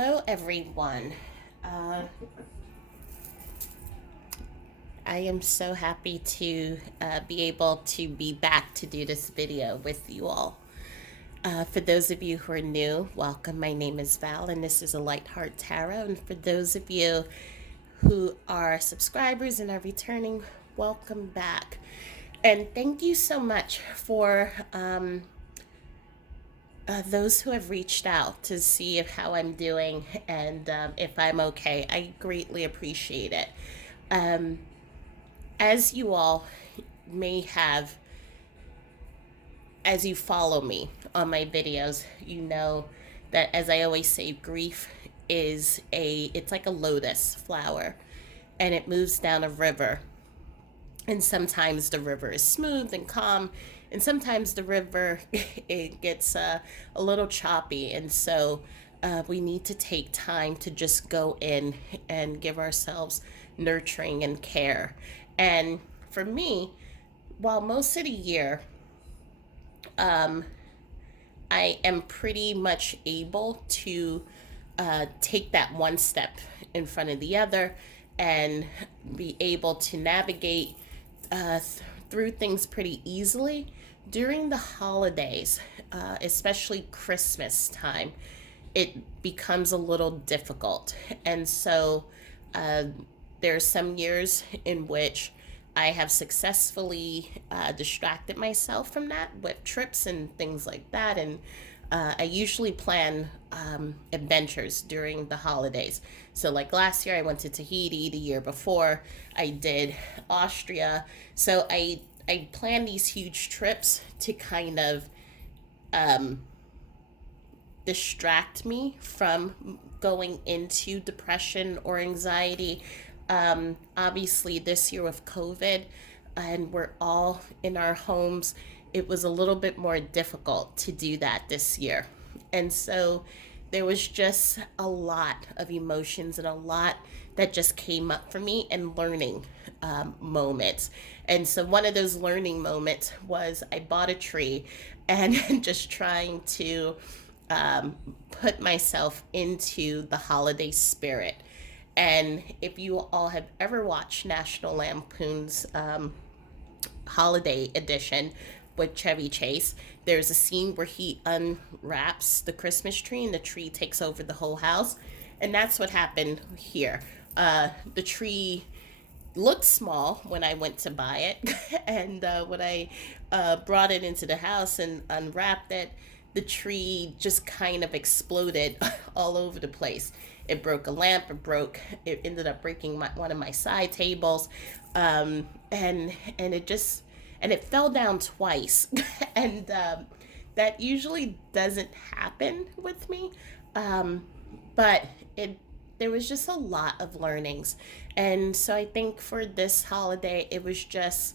Hello, everyone. Uh, I am so happy to be able to be back to do this video with you all. For those of you who are new, welcome. My name is Val, and this is a Light Heart Tarot. And for those of you who are subscribers and are returning, welcome back. And thank you so much for those who have reached out to see how I'm doing and if I'm okay. I greatly appreciate it. Um, as you all may have, as you follow me on my videos, you know that, as I always say, grief it's like a lotus flower, and it moves down a river. And sometimes the river is smooth and calm, and sometimes the river it gets a little choppy. And so we need to take time to just go in and give ourselves nurturing and care. And for me, while most of the year I am pretty much able to take that one step in front of the other and be able to navigate through things pretty easily. During the holidays, especially Christmas time, it becomes a little difficult. And so uh, there are some years in which I have successfully distracted myself from that with trips and things like that. And I usually plan adventures during the holidays. So, like last year, I went to Tahiti. The year before, I did Austria. So, I plan these huge trips to kind of um, distract me from going into depression or anxiety. Obviously, this year with COVID, and we're all in our homes, it was a little bit more difficult to do that this year. And so there was just a lot of emotions and a lot that just came up for me, and learning moments. And so one of those learning moments was I bought a tree and just trying to put myself into the holiday spirit. And if you all have ever watched National Lampoon's Holiday Edition with Chevy Chase, there's a scene where he unwraps the Christmas tree and the tree takes over the whole house. And that's what happened here. The tree looked small when I went to buy it, and when I brought it into the house and unwrapped it, the tree just kind of exploded all over the place. It broke a lamp. It ended up breaking one of my side tables, and it fell down twice, and that usually doesn't happen with me, but it there was just a lot of learnings. And so I think for this holiday, it was just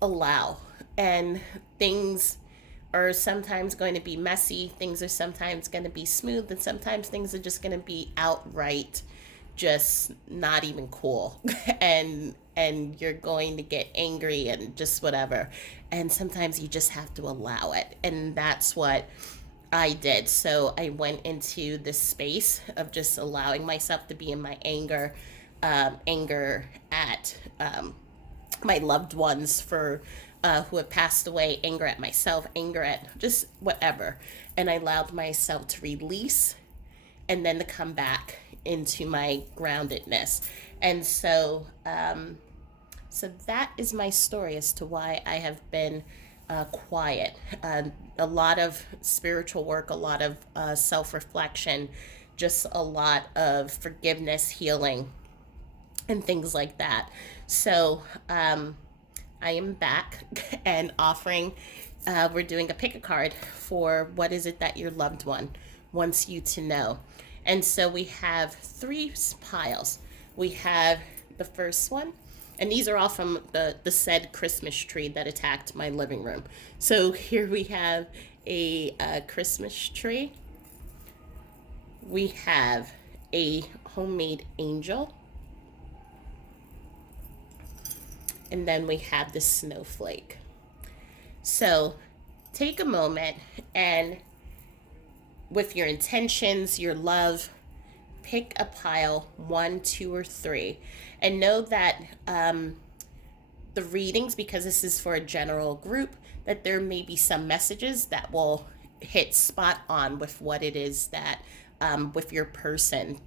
allow. And things are sometimes going to be messy, things are sometimes going to be smooth, and sometimes things are just going to be outright just not even cool. And you're going to get angry and just whatever. And sometimes you just have to allow it. And that's what I did. So I went into this space of just allowing myself to be in my anger, anger at my loved ones for who have passed away, anger at myself, anger at just whatever. And I allowed myself to release and then to come back into my groundedness. And so that is my story as to why I have been quiet. A lot of spiritual work, a lot of self reflection, just a lot of forgiveness, healing, and things like that. So I am back and offering, we're doing a pick a card for what is it that your loved one wants you to know. And so we have three piles. We have the first one, and these are all from the said Christmas tree that attacked my living room. So here we have a Christmas tree. We have a homemade angel. And then we have the snowflake. So take a moment and, with your intentions, your love, pick a pile, one, two, or three, and know that the readings, because this is for a general group, that there may be some messages that will hit spot on with what it is that, with your person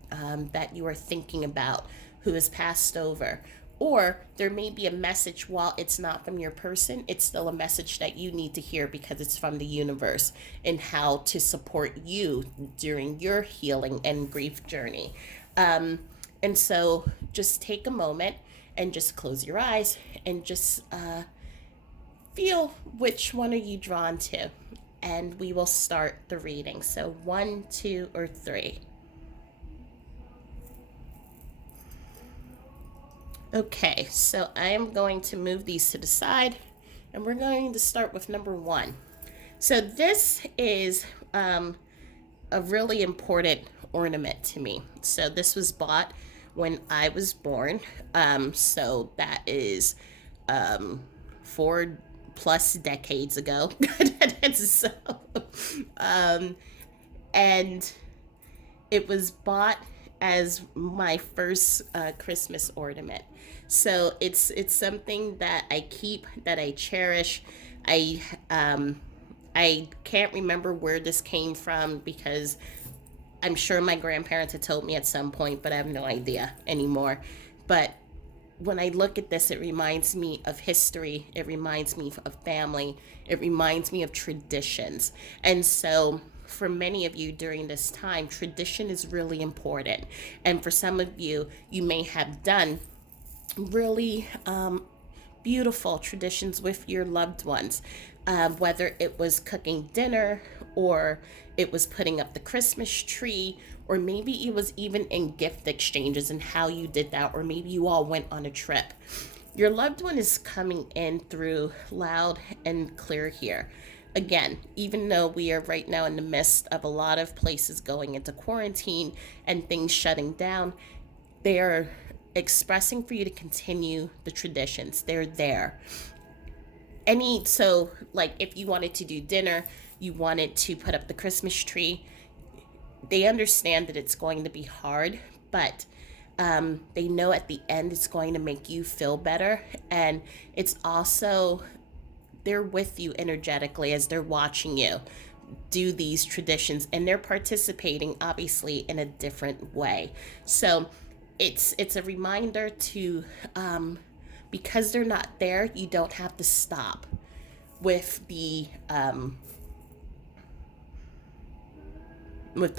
that you are thinking about who has passed over. Or there may be a message, while it's not from your person, it's still a message that you need to hear because it's from the universe and how to support you during your healing and grief journey. And so just take a moment and just close your eyes and just feel which one are you drawn to. And we will start the reading. So one, two, or three. Okay, so I am going to move these to the side and we're going to start with number one. So this is a really important ornament to me. So this was bought when I was born. So that is 4+ decades ago. so, and it was bought as my first Christmas ornament. So it's something that I keep, that I cherish. I I can't remember where this came from because I'm sure my grandparents had told me at some point, but I have no idea anymore. But when I look at this, it reminds me of history. It reminds me of family. It reminds me of traditions. And so, for many of you during this time, tradition is really important. And for some of you, you may have done really beautiful traditions with your loved ones, whether it was cooking dinner or it was putting up the Christmas tree, or maybe it was even in gift exchanges and how you did that, or maybe you all went on a trip. Your loved one is coming in through loud and clear here. Again, even though we are right now in the midst of a lot of places going into quarantine and things shutting down, they are expressing for you to continue the traditions. They're there. So like if you wanted to do dinner, you wanted to put up the Christmas tree, they understand that it's going to be hard, but they know at the end it's going to make you feel better. And it's also, they're with you energetically as they're watching you do these traditions, and they're participating obviously in a different way. So it's a reminder to, because they're not there, you don't have to stop with the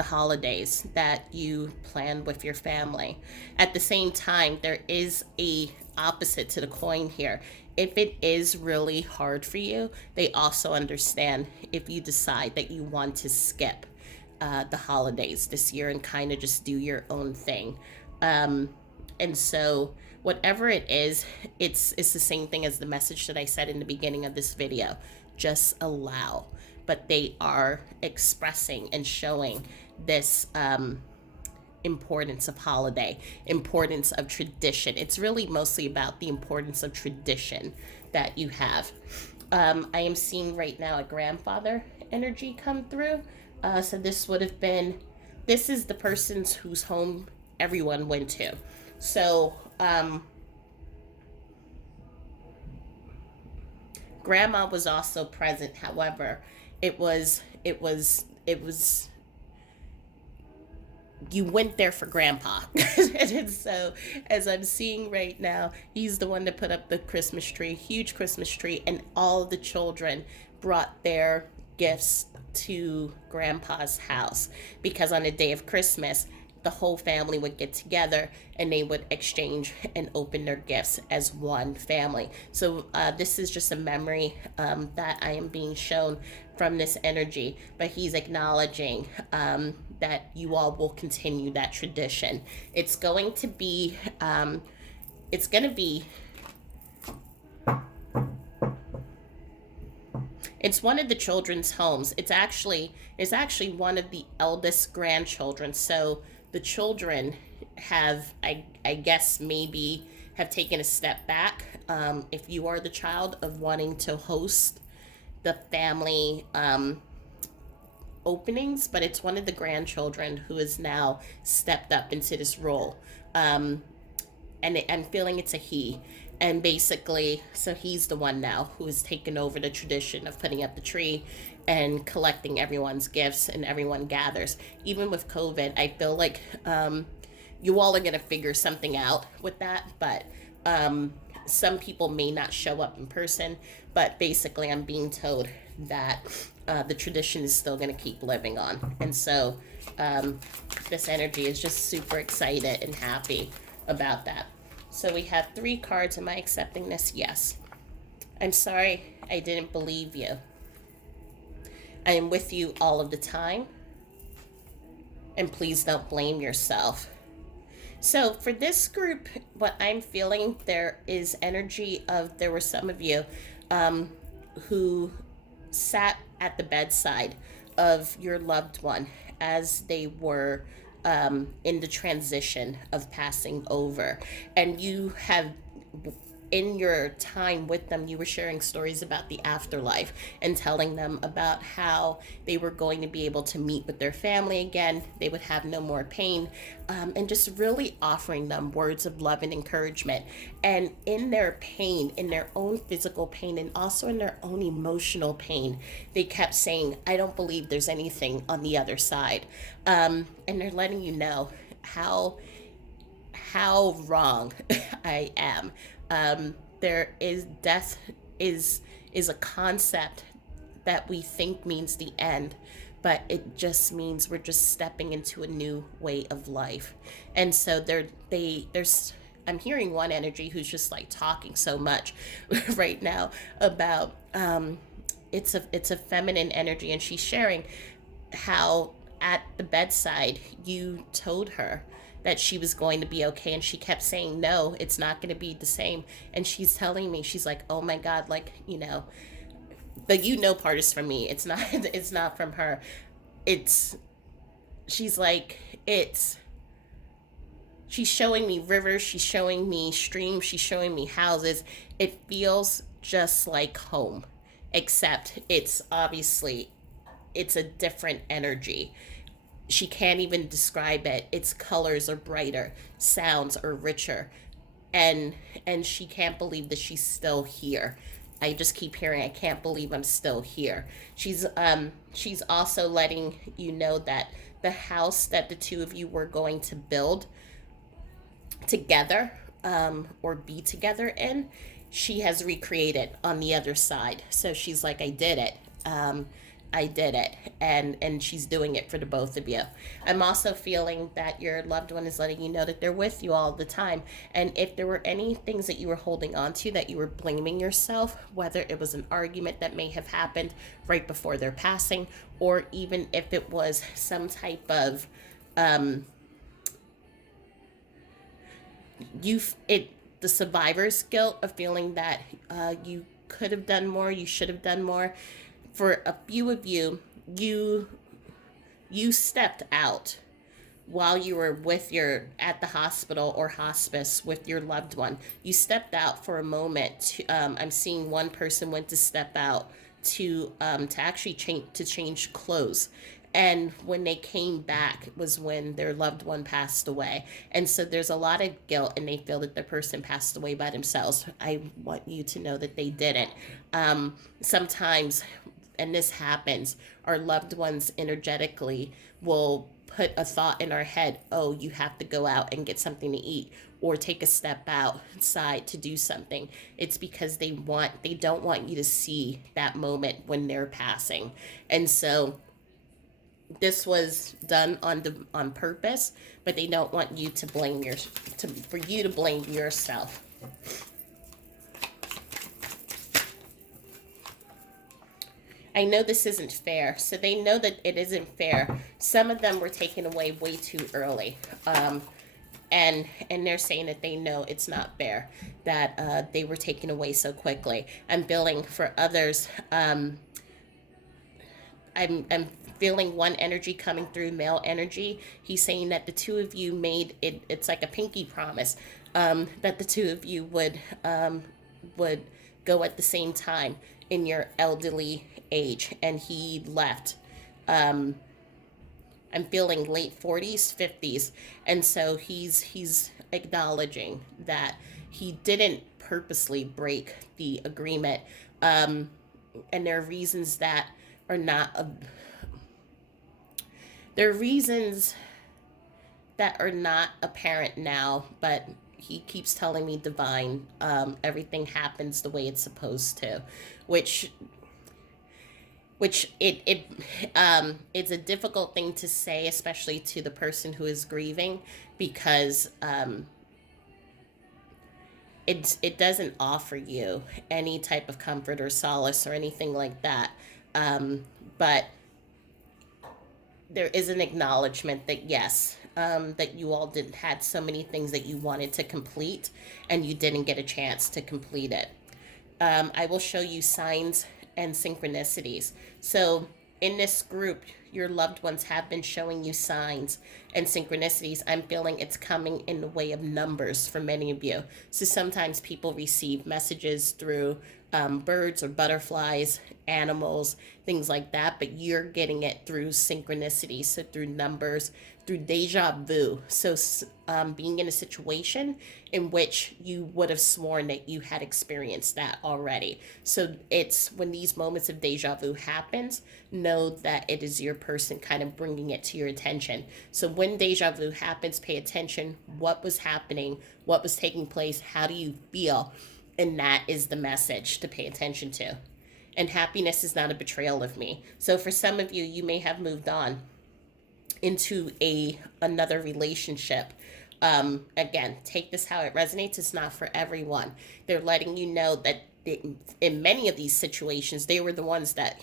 holidays that you plan with your family. At the same time, there is a opposite to the coin here. If it is really hard for you, they also understand if you decide that you want to skip the holidays this year and kind of just do your own thing. And so whatever it is, it's the same thing as the message that I said in the beginning of this video. Just allow. But they are expressing and showing this importance of holiday, importance of tradition. It's really mostly about the importance of tradition that you have. I am seeing right now a grandfather energy come through. So this is the person's whose home everyone went to. So grandma was also present. However, it was you went there for grandpa. And so as I'm seeing right now, he's the one that put up the Christmas tree, huge Christmas tree, and all the children brought their gifts to grandpa's house, because on the day of Christmas the whole family would get together and they would exchange and open their gifts as one family. So this is just a memory that I am being shown from this energy, but he's acknowledging that you all will continue that tradition. It's going to be it's one of the children's homes. It's actually one of the eldest grandchildren. So the children have, I guess, maybe have taken a step back. If you are the child of wanting to host the family openings, but it's one of the grandchildren who has now stepped up into this role. Um, and I'm feeling it's a he. And basically, so he's the one now who has taken over the tradition of putting up the tree and collecting everyone's gifts, and everyone gathers. Even with COVID, I feel like you all are going to figure something out with that, but some people may not show up in person. But basically, I'm being told that the tradition is still going to keep living on. And so um, this energy is just super excited and happy about that. So we have 3 cards. Am I accepting this? Yes. I'm sorry I didn't believe you. I am with you all of the time. And please don't blame yourself. So for this group, what I'm feeling, there is energy of, there were some of you who sat at the bedside of your loved one as they were in the transition of passing over. And you have, in your time with them, you were sharing stories about the afterlife and telling them about how they were going to be able to meet with their family again. They would have no more pain, and just really offering them words of love and encouragement. And in their pain, in their own physical pain, and also in their own emotional pain, they kept saying, I don't believe there's anything on the other side. And they're letting you know how wrong I am. There is death is a concept that we think means the end, but it just means we're just stepping into a new way of life. And so there's I'm hearing one energy who's just like talking so much right now about it's a feminine energy, and she's sharing how at the bedside you told her that she was going to be okay, and she kept saying no, it's not going to be the same. And she's telling me, she's like, oh my god, like, the part is from me, it's not it's not from her. It's she's like, it's she's showing me rivers, she's showing me streams, she's showing me houses. It feels just like home, except it's obviously it's a different energy. She can't even describe it. Its colors are brighter, sounds are richer, and she can't believe that she's still here. I just keep hearing, I can't believe I'm still here. She's also letting you know that the house that the two of you were going to build together, or be together in, she has recreated on the other side. So she's like, I did it. I did it, and she's doing it for the both of you. I'm also feeling that your loved one is letting you know that they're with you all the time. And if there were any things that you were holding on to, that you were blaming yourself, whether it was an argument that may have happened right before their passing, or even if it was some type of you it the survivor's guilt of feeling that you could have done more, you should have done more. For a few of you, you stepped out while you were with your at the hospital or hospice with your loved one. You stepped out for a moment to, I'm seeing one person went to step out to actually change clothes. And when they came back was when their loved one passed away. And so there's a lot of guilt, and they feel that the person passed away by themselves. I want you to know that they didn't. Sometimes, and this happens, our loved ones energetically will put a thought in our head, oh, you have to go out and get something to eat, or take a step outside to do something. It's because they don't want you to see that moment when they're passing. And so this was done on purpose, but they don't want you to for you to blame yourself. I know this isn't fair. So they know that it isn't fair. Some of them were taken away way too early. And they're saying that they know it's not fair that they were taken away so quickly. I'm feeling for others. I'm feeling one energy coming through, male energy. He's saying that the two of you made it. It's like a pinky promise, that the two of you would go at the same time in your elderly age, and he left I'm feeling late 40s, 50s. And so he's acknowledging that he didn't purposely break the agreement. Um, and there are reasons that are not, there are reasons that are not apparent now, but he keeps telling me divine, everything happens the way it's supposed to, which it's a difficult thing to say, especially to the person who is grieving, because it doesn't offer you any type of comfort or solace or anything like that. But there is an acknowledgement that yes, that you all did had so many things that you wanted to complete and you didn't get a chance to complete it. I will show you signs and synchronicities. So, in this group, your loved ones have been showing you signs and synchronicities. I'm feeling it's coming in the way of numbers for many of you. So, sometimes people receive messages through birds or butterflies, animals, things like that, but you're getting it through synchronicity, so through numbers, through deja vu. So, being in a situation in which you would have sworn that you had experienced that already. So, it's when these moments of deja vu happens, know that it is your person kind of bringing it to your attention. So, when deja vu happens, pay attention. What was happening? What was taking place? How do you feel? And that is the message to pay attention to. And happiness is not a betrayal of me. So for some of you, you may have moved on into a another relationship. Again, take this how it resonates. It's not for everyone. They're letting you know that in many of these situations, they were the ones that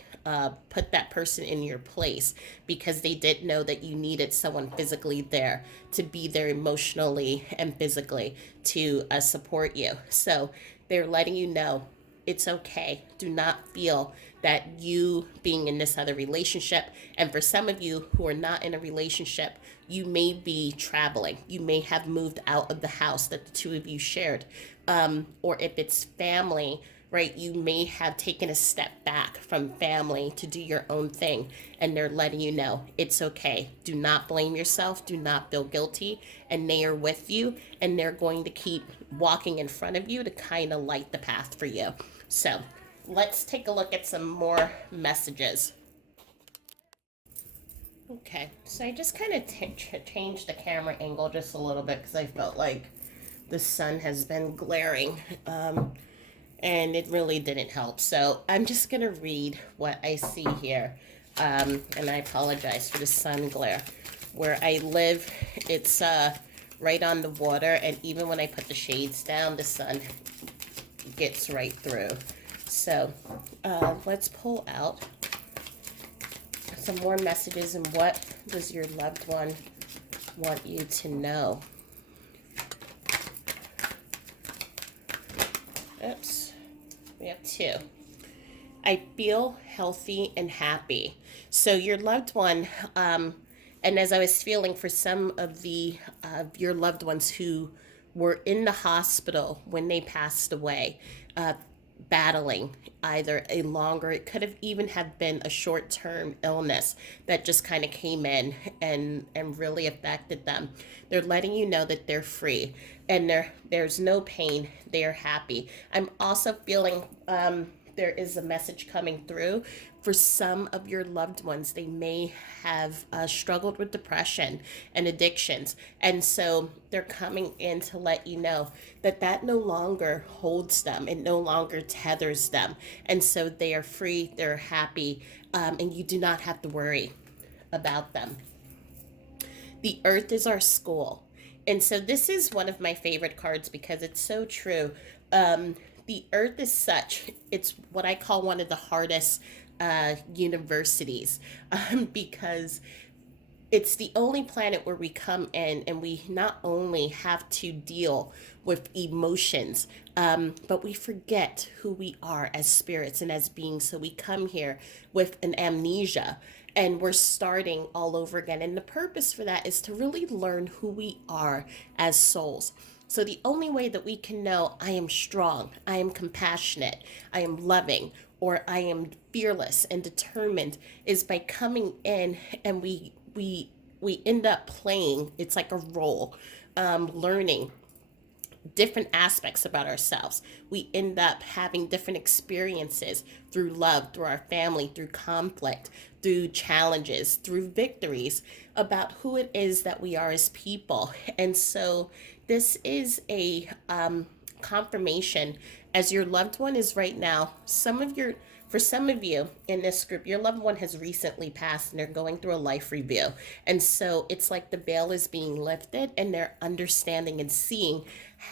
put that person in your place because they did know that you needed someone physically there to be there emotionally and physically to support you. So they're letting you know it's okay. Do not feel that you being in this other relationship, and for some of you who are not in a relationship, you may be traveling. You may have moved out of the house that the two of you shared. Or if it's family, right, you may have taken a step back from family to do your own thing, and they're letting you know it's okay. Do not blame yourself. Do not feel guilty. And they are with you, and they're going to keep walking in front of you to kind of light the path for you. So let's take a look at some more messages. Okay, so I just kind of changed the camera angle just a little bit because I felt like the sun has been glaring, and it really didn't help. So I'm just going to read what I see here, and I apologize for the sun glare. Where I live, it's right on the water, and even when I put the shades down, the sun gets right through. So let's pull out some more messages, and what does your loved one want you to know? Oops, we have two. I feel healthy and happy. So your loved one, and as I was feeling for some of the your loved ones who were in the hospital when they passed away, battling either a longer, it could have even have been a short-term illness that just kind of came in and really affected them. They're letting you know that they're free and there's no pain. They're happy. I'm also feeling there is a message coming through for some of your loved ones. They may have struggled with depression and addictions, and so they're coming in to let you know that that no longer holds them, it no longer tethers them, and so they are free, they're happy, and you do not have to worry about them. The earth is our school. And so this is one of my favorite cards because it's so true. The earth is such, it's what I call one of the hardest universities, because it's the only planet where we come in and we not only have to deal with emotions, but we forget who we are as spirits and as beings. So we come here with an amnesia and we're starting all over again. And the purpose for that is to really learn who we are as souls. So the only way that we can know I am strong, I am compassionate, I am loving, or I am fearless and determined is by coming in, and we end up playing. It's like a role, learning different aspects about ourselves. We end up having different experiences through love, through our family, through conflict, through challenges, through victories, about who it is that we are as people. And so this is a confirmation, as your loved one is right now. For some of you in this group, your loved one has recently passed and they're going through a life review. And so it's like the veil is being lifted and they're understanding and seeing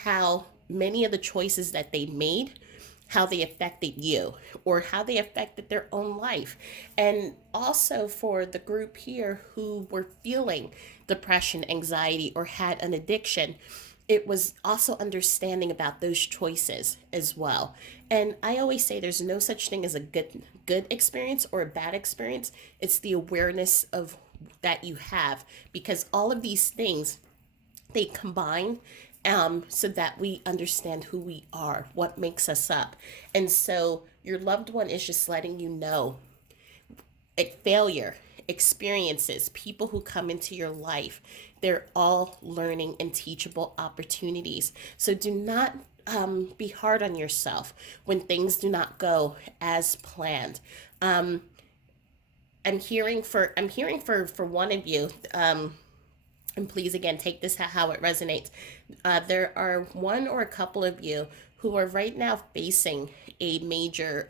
how many of the choices that they made, how they affected you or how they affected their own life. And also for the group here who were feeling depression, anxiety, or had an addiction, it was also understanding about those choices as well. And I always say there's no such thing as a good experience or a bad experience. It's the awareness of that you have, because all of these things, they combine, so that we understand who we are, what makes us up. And so your loved one is just letting you know, failure, experiences, people who come into your life, they're all learning and teachable opportunities. So do not be hard on yourself when things do not go as planned. I'm hearing for one of you, and please again take this how it resonates. There are one or a couple of you who are right now facing a major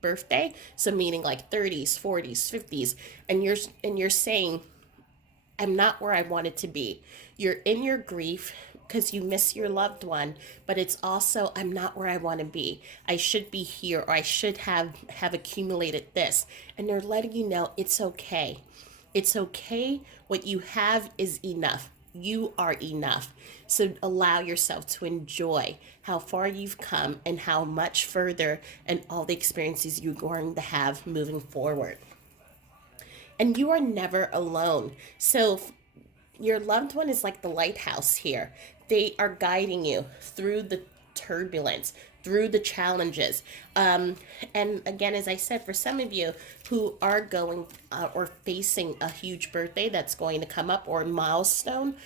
birthday, so meaning like 30s, 40s, 50s, and you're saying, I'm not where I wanted to be. You're in your grief because you miss your loved one, but it's also, I'm not where I want to be. I should be here, or I should have accumulated this. And they're letting you know it's okay. It's okay. What you have is enough. You are enough. So allow yourself to enjoy how far you've come and how much further and all the experiences you're going to have moving forward. And you are never alone. So your loved one is like the lighthouse here. They are guiding you through the turbulence, through the challenges. And again, as I said, for some of you who are going or facing a huge birthday that's going to come up, or a milestone,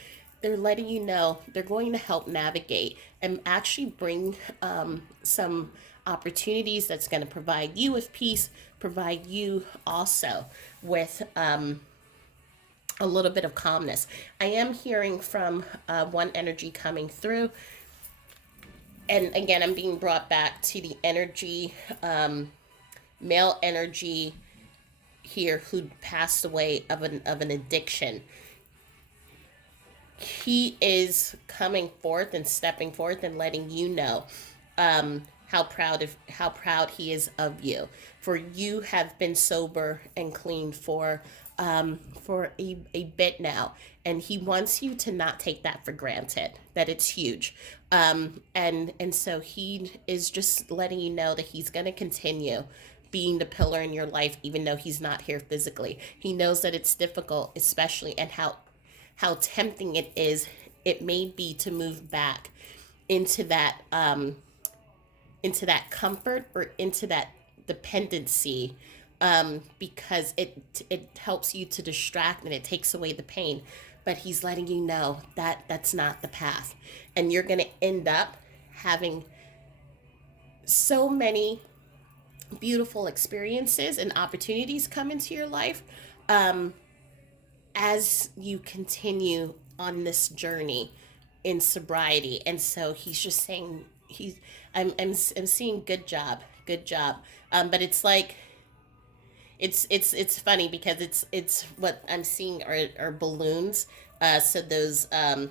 they're letting you know they're going to help navigate and actually bring some opportunities that's going to provide you with peace, provide you also with a little bit of calmness. I am hearing from one energy coming through. And again, I'm being brought back to the energy, male energy here, who passed away of an addiction. He is coming forth and stepping forth and letting you know how proud he is of you, for you have been sober and clean for a bit now, and he wants you to not take that for granted, that it's huge. And so he is just letting you know that he's going to continue being the pillar in your life, even though he's not here physically. He knows that it's difficult, especially, and how tempting it may be to move back into that comfort or into that dependency, because it helps you to distract and it takes away the pain. But he's letting you know that that's not the path, and you're going to end up having so many beautiful experiences and opportunities come into your life, as you continue on this journey in sobriety. And so he's just saying, I'm seeing good job, good job. But it's like, it's funny because it's what I'm seeing are balloons. So those, I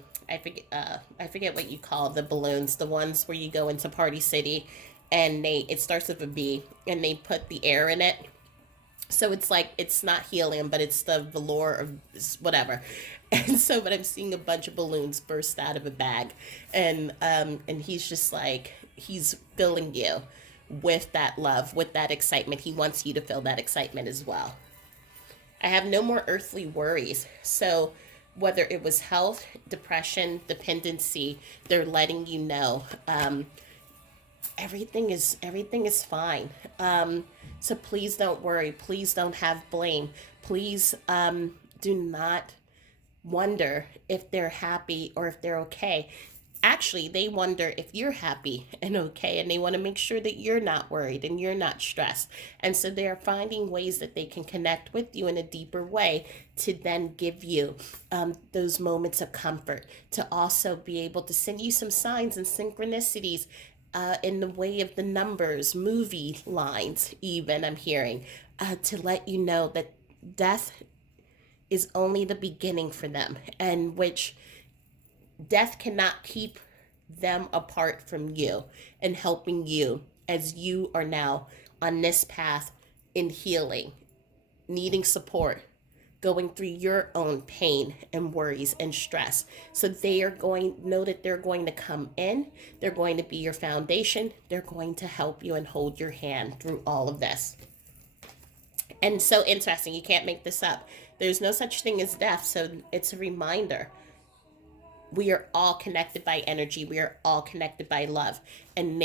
forget what you call the balloons, the ones where you go into Party City and it starts with a B and they put the air in it. So it's like, it's not helium, but it's the velour of whatever. And so, but I'm seeing a bunch of balloons burst out of a bag, and he's just like, he's filling you with that love, with that excitement. He wants you to feel that excitement as well. I have no more earthly worries. So whether it was health, depression, dependency, they're letting you know, everything is fine. So please don't worry. Please don't have blame. Please do not wonder if they're happy or if they're okay. Actually, they wonder if you're happy and okay, and they want to make sure that you're not worried and you're not stressed. And so they're finding ways that they can connect with you in a deeper way to then give you those moments of comfort, to also be able to send you some signs and synchronicities in the way of the numbers, movie lines, even I'm hearing, to let you know that death is only the beginning for them, and which death cannot keep them apart from you and helping you as you are now on this path in healing, needing support, going through your own pain and worries and stress. So they are going know that they're going to come in, they're going to be your foundation, they're going to help you and hold your hand through all of this. And so interesting, you can't make this up. There's no such thing as death, so it's a reminder we are all connected by energy. We are all connected by love. And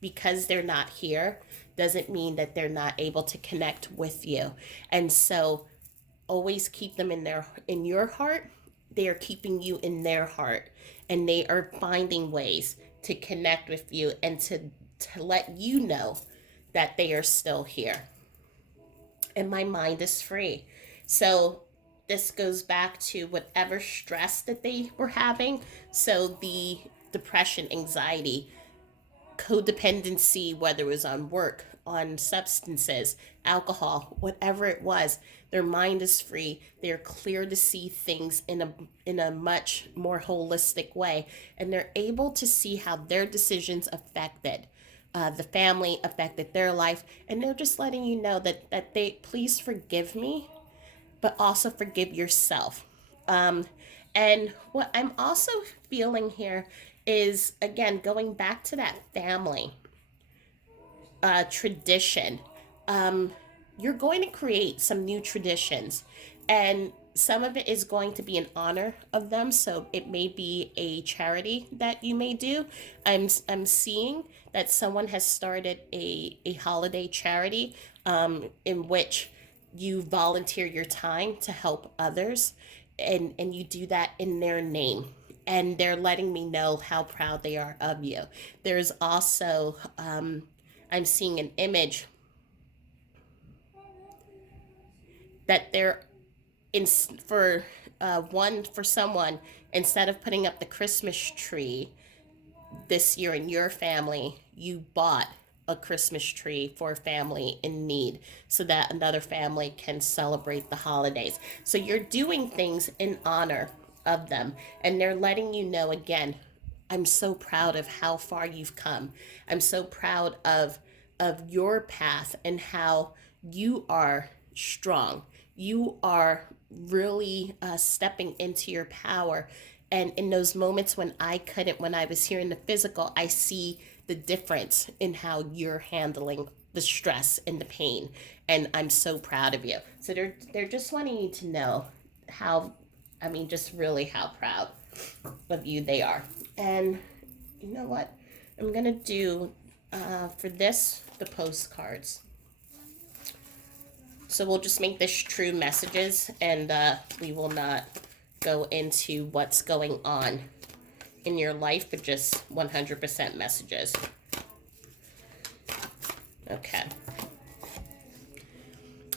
because they're not here, doesn't mean that they're not able to connect with you. And so always keep them in your heart. They are keeping you in their heart. And they are finding ways to connect with you and to let you know that they are still here. And my mind is free. So this goes back to whatever stress that they were having. So the depression, anxiety, codependency, whether it was on work, on substances, alcohol, whatever it was, their mind is free. They're clear to see things in a much more holistic way, and they're able to see how their decisions affected the family, affected their life, and they're just letting you know that they please forgive me, but also forgive yourself. Um, and what I'm also feeling here is, again, going back to that family tradition. Um, you're going to create some new traditions, and some of it is going to be in honor of them. So it may be a charity that you may do. I'm seeing that someone has started a holiday charity in which you volunteer your time to help others, and you do that in their name, and they're letting me know how proud they are of you. There's also I'm seeing an image that they're in for one for someone, instead of putting up the Christmas tree this year in your family, you bought a Christmas tree for a family in need so that another family can celebrate the holidays. So you're doing things in honor of them, and they're letting you know again, I'm so proud of how far you've come. I'm so proud of your path and how you are strong. You are really stepping into your power. And in those moments when I couldn't, when I was here in the physical, I see the difference in how you're handling the stress and the pain. And I'm so proud of you. So they're just wanting you to know how, I mean, just really how proud of you they are. And you know what? I'm gonna do for this the postcards. So we'll just make this true messages, and we will not go into what's going on in your life, but just 100% messages. Okay.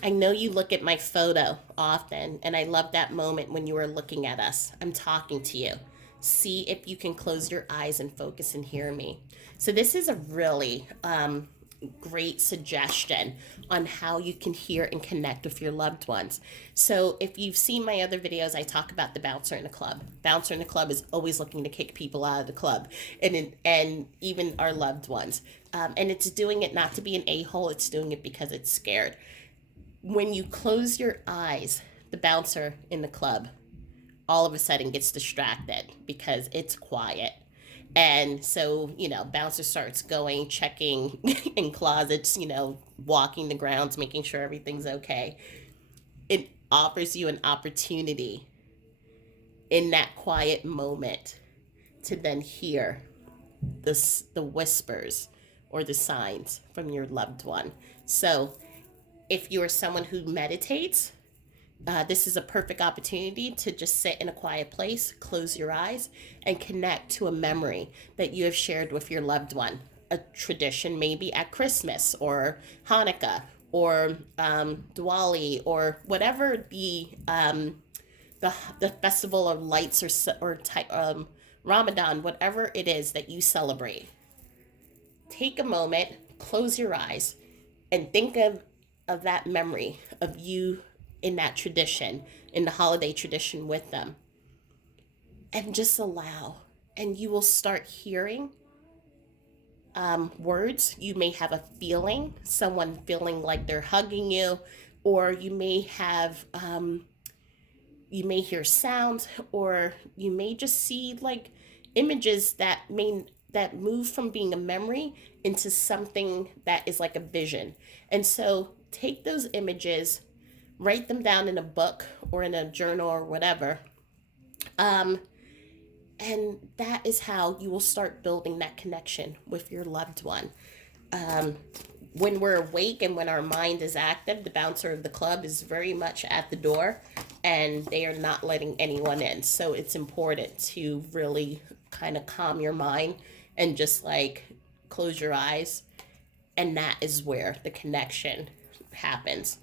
I know you look at my photo often, and I love that moment when you were looking at us. I'm talking to you. See if you can close your eyes and focus and hear me. So, this is a really great suggestion on how you can hear and connect with your loved ones. So, if you've seen my other videos, I talk about the bouncer in the club. Bouncer in the club is always looking to kick people out of the club, and even our loved ones. And it's doing it not to be an a-hole, it's doing it because it's scared. When you close your eyes, the bouncer in the club all of a sudden gets distracted because it's quiet. And so, bouncer starts going, checking in closets, walking the grounds, making sure everything's okay. It offers you an opportunity in that quiet moment to then hear. the whispers or the signs from your loved one. So if you are someone who meditates, this is a perfect opportunity to just sit in a quiet place, close your eyes, and connect to a memory that you have shared with your loved one. A tradition maybe at Christmas or Hanukkah or Diwali or whatever the festival of lights or Ramadan, whatever it is that you celebrate. Take a moment, close your eyes, and think of that memory of you in that tradition, in the holiday tradition with them, and just allow. And you will start hearing words. You may have a feeling, someone feeling like they're hugging you, or you may hear sounds, or you may just see like images that move from being a memory into something that is like a vision. And so take those images, write them down in a book or in a journal or whatever. Um, and that is how you will start building that connection with your loved one. Um, when we're awake and when our mind is active, the bouncer of the club is very much at the door and they are not letting anyone in. So it's important to really kind of calm your mind and just like close your eyes. And that is where the connection happens.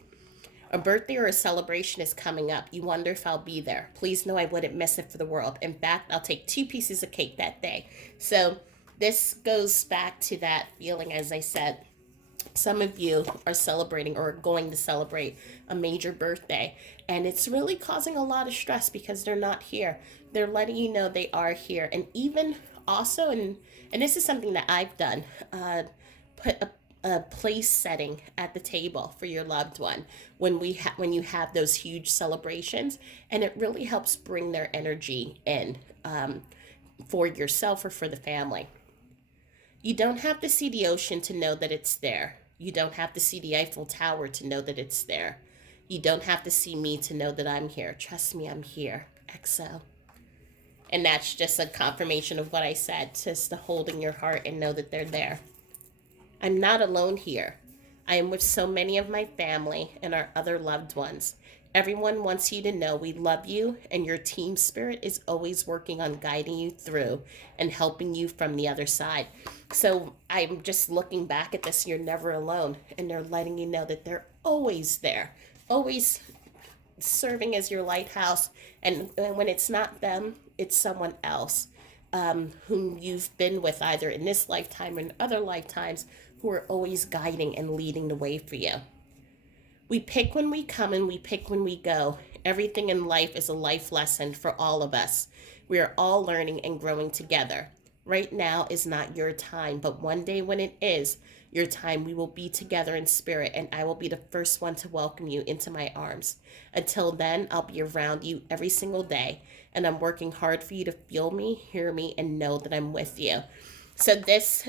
A birthday or a celebration is coming up. You wonder if I'll be there. Please know I wouldn't miss it for the world. In fact, I'll take 2 pieces of cake that day. So this goes back to that feeling, as I said. Some of you are celebrating or going to celebrate a major birthday, and it's really causing a lot of stress because they're not here. They're letting you know they are here. And even also, and this is something that I've done, put a place setting at the table for your loved one when you have those huge celebrations, and it really helps bring their energy in, for yourself or for the family. You don't have to see the ocean to know that it's there. You don't have to see the Eiffel Tower to know that it's there. You don't have to see me to know that I'm here. Trust me, I'm here. XO. And that's just a confirmation of what I said, just to hold in your heart and know that they're there. I'm not alone here. I am with so many of my family and our other loved ones. Everyone wants you to know we love you, and your team spirit is always working on guiding you through and helping you from the other side. So I'm just looking back at this, you're never alone, and they're letting you know that they're always there, always serving as your lighthouse. And when it's not them, it's someone else, whom you've been with either in this lifetime or in other lifetimes, who are always guiding and leading the way for you. We pick when we come and we pick when we go. Everything in life is a life lesson for all of us. We are all learning and growing together. Right now is not your time, but one day when it is your time, we will be together in spirit, and I will be the first one to welcome you into my arms. Until then, I'll be around you every single day, and I'm working hard for you to feel me, hear me, and know that I'm with you. So this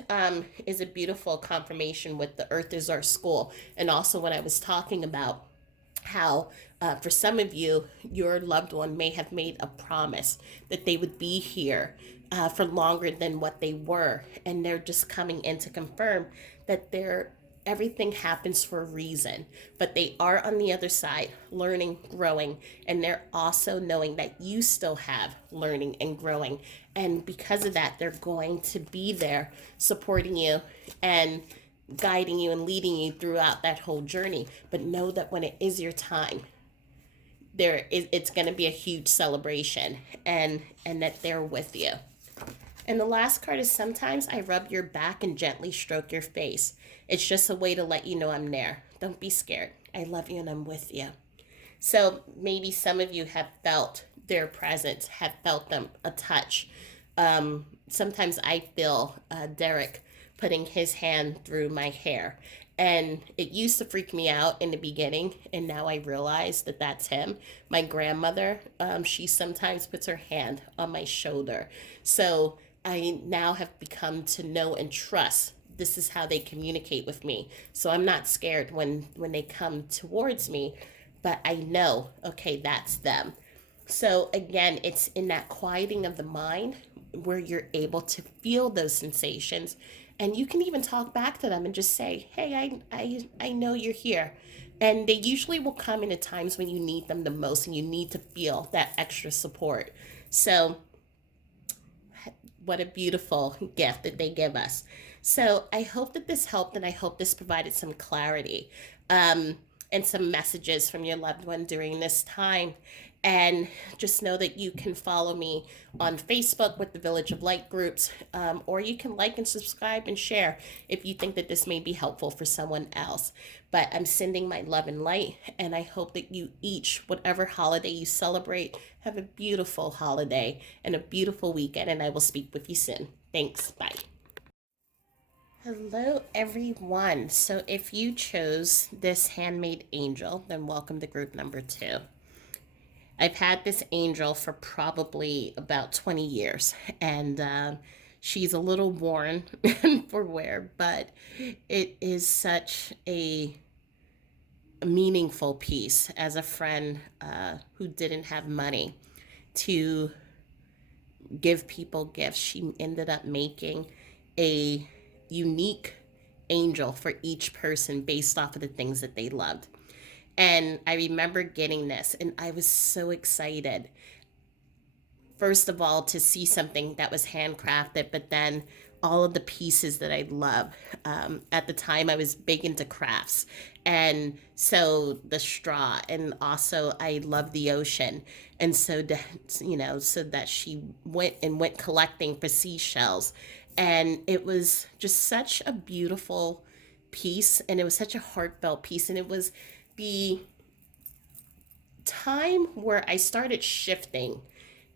is a beautiful confirmation with the Earth is our school, and also when I was talking about how for some of you, your loved one may have made a promise that they would be here for longer than what they were, and they're just coming in to confirm that everything happens for a reason, but they are on the other side learning, growing, and they're also knowing that you still have learning and growing, and because of that they're going to be there supporting you and guiding you and leading you throughout that whole journey. But know that when it is your time, it's going to be a huge celebration, and that they're with you. And the last card is sometimes I rub your back and gently stroke your face. It's just a way to let you know I'm there. Don't be scared. I love you and I'm with you. So maybe some of you have felt their presence, have felt them a touch. Sometimes I feel Derek putting his hand through my hair. And it used to freak me out in the beginning, and now I realize that that's him. My grandmother, she sometimes puts her hand on my shoulder. So I now have become to know and trust this is how they communicate with me. So I'm not scared when they come towards me, but I know, okay, that's them. So again, it's in that quieting of the mind where you're able to feel those sensations, and you can even talk back to them and just say, hey, I know you're here. And they usually will come in at times when you need them the most and you need to feel that extra support. So what a beautiful gift that they give us. So I hope that this helped, and I hope this provided some clarity, um, and some messages from your loved one during this time. And just know that you can follow me on Facebook with the Village of Light groups, or you can like and subscribe and share if you think that this may be helpful for someone else. But I'm sending my love and light, and I hope that you each, whatever holiday you celebrate, have a beautiful holiday and a beautiful weekend. And I will speak with you soon. Thanks. Bye. Hello, everyone. So, if you chose this handmade angel, then welcome to group number 2. I've had this angel for probably about 20 years, and she's a little worn for wear, but it is such a meaningful piece. As a friend who didn't have money to give people gifts, she ended up making a unique angel for each person based off of the things that they loved. And I remember getting this, and I was so excited. First of all, to see something that was handcrafted, but then all of the pieces that I love. At the time, I was big into crafts. And so the straw, and also I love the ocean. And so, so that she went collecting for seashells. And it was just such a beautiful piece, and it was such a heartfelt piece. And it was the time where I started shifting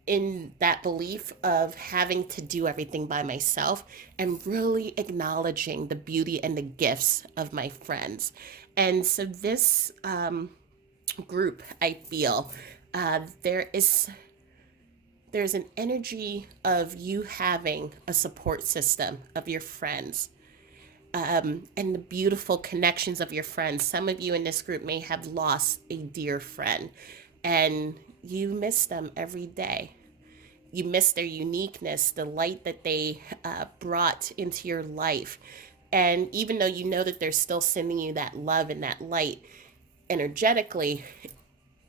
in that belief of having to do everything by myself and really acknowledging the beauty and the gifts of my friends. And so this group, I feel, there's an energy of you having a support system of your friends, and the beautiful connections of your friends. Some of you in this group may have lost a dear friend, and you miss them every day. You miss their uniqueness, the light that they brought into your life. And even though you know that they're still sending you that love and that light energetically,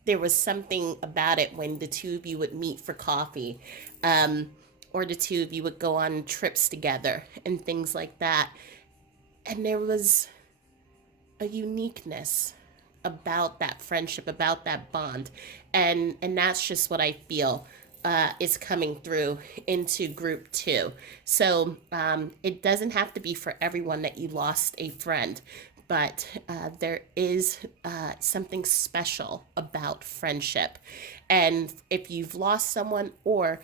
there was something about it when the two of you would meet for coffee, or the two of you would go on trips together and things like that. And there was a uniqueness about that friendship, about that bond. And that's just what I feel is coming through into group 2. So it doesn't have to be for everyone that you lost a friend, but there is something special about friendship. And if you've lost someone, or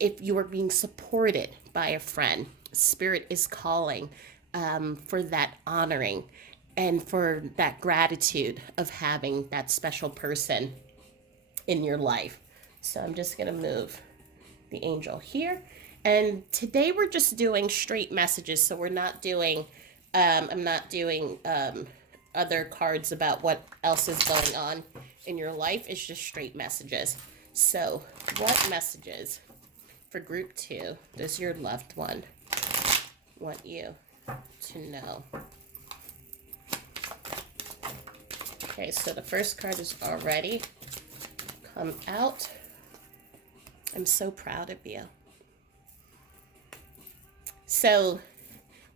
if you are being supported by a friend, Spirit is calling for that honoring and for that gratitude of having that special person in your life. So I'm just going to move the angel here. And today we're just doing straight messages. So we're not doing, I'm not doing other cards about what else is going on in your life. It's just straight messages. So what messages for group 2 does your loved one want you to know? Okay, so the first card is already come out. I'm so proud of you. So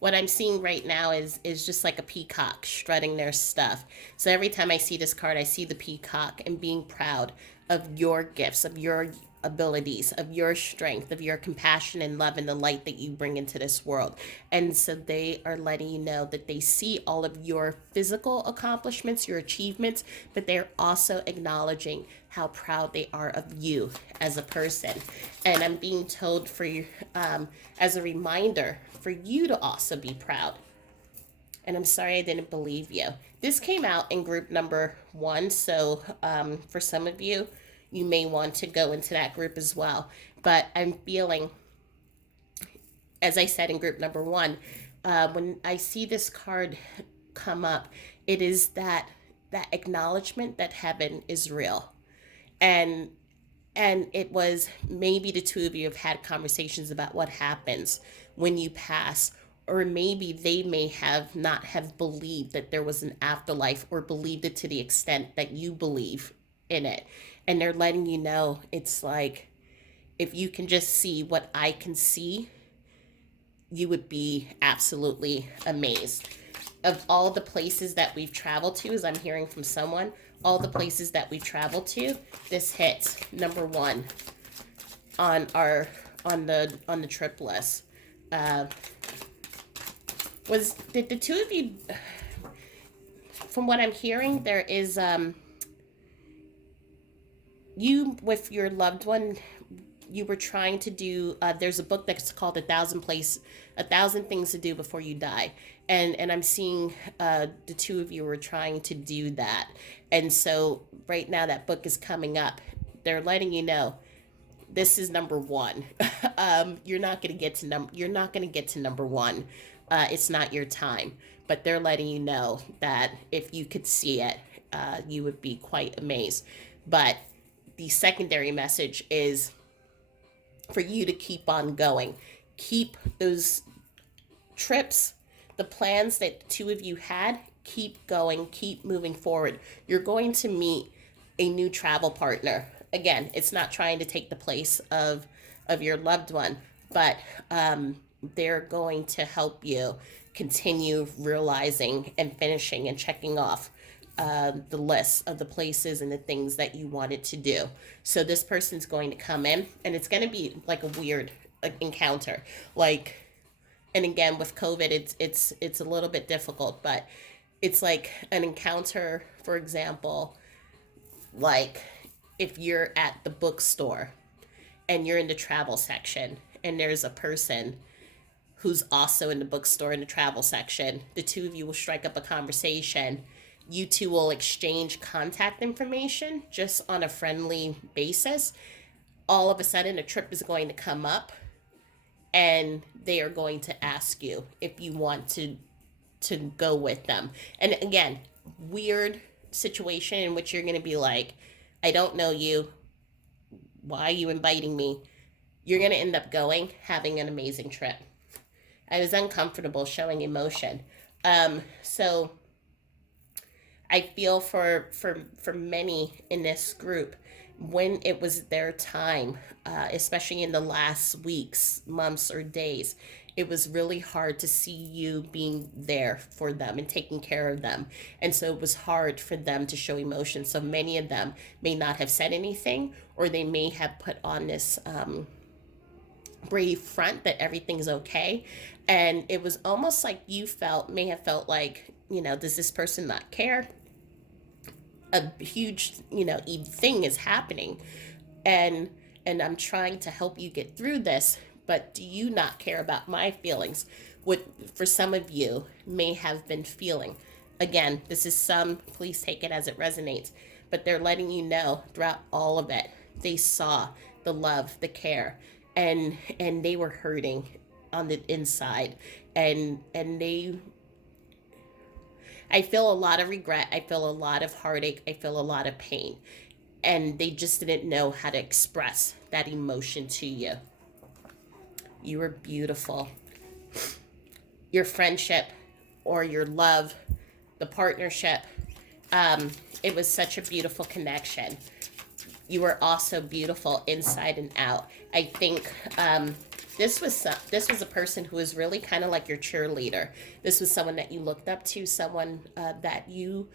what I'm seeing right now is just like a peacock strutting their stuff. So every time I see this card, I see the peacock and being proud of your gifts, of your abilities, of your strength, of your compassion and love and the light that you bring into this world. And so they are letting you know that they see all of your physical accomplishments, your achievements, but they're also acknowledging how proud they are of you as a person. And I'm being told for you, as a reminder for you to also be proud. And I'm sorry I didn't believe you. This came out in group number 1. So for some of you, you may want to go into that group as well. But I'm feeling, as I said in group number 1, when I see this card come up, it is that acknowledgement that heaven is real. And And it was maybe the two of you have had conversations about what happens when you pass, or maybe they may have not have believed that there was an afterlife, or believed it to the extent that you believe in it. And they're letting you know, it's like, if you can just see what I can see, you would be absolutely amazed. Of all the places that we've traveled to, as I'm hearing from someone, all the places that we've traveled to, this hits number one on our on the trip list. Uh, was did the two of you? From what I'm hearing, there is you with your loved one. You were trying to do. There's a book that's called A Thousand Things to Do Before You Die, and I'm seeing the two of you were trying to do that, and so right now that book is coming up. They're letting you know this is number one. You're not gonna get to number one. It's not your time, but they're letting you know that if you could see it, you would be quite amazed. But the secondary message is for you to keep on going. Keep those trips, the plans that the two of you had, keep going, keep moving forward. You're going to meet a new travel partner. Again, it's not trying to take the place of your loved one, but they're going to help you continue realizing and finishing and checking off the list of the places and the things that you wanted to do. So this person's going to come in, and it's going to be like a weird encounter. Like, and again with COVID, it's a little bit difficult, but it's like an encounter. For example, like if you're at the bookstore and you're in the travel section, and there's a person who's also in the bookstore in the travel section, the two of you will strike up a conversation. You two will exchange contact information just on a friendly basis. All of a sudden, a trip is going to come up, and they are going to ask you if you want to go with them. And again, weird situation in which you're going to be like, I don't know you. Why are you inviting me? You're going to end up going, having an amazing trip. I was uncomfortable showing emotion. So I feel for many in this group, when it was their time, especially in the last weeks, months, or days, it was really hard to see you being there for them and taking care of them. And so it was hard for them to show emotion. So many of them may not have said anything, or they may have put on this brave front that everything's okay. And it was almost like you may have felt like, does this person not care? A huge, thing is happening. And I'm trying to help you get through this, but do you not care about my feelings? What for some of you may have been feeling. Again, this is please take it as it resonates, but they're letting you know throughout all of it, they saw the love, the care, and they were hurting on the inside, and I feel a lot of regret, I feel a lot of heartache, I feel a lot of pain, and they just didn't know how to express that emotion to you. You were beautiful. Your friendship, or your love, the partnership, it was such a beautiful connection. You were also beautiful inside and out. I think this was a person who was really kind of like your cheerleader. This was someone that you looked up to, someone that you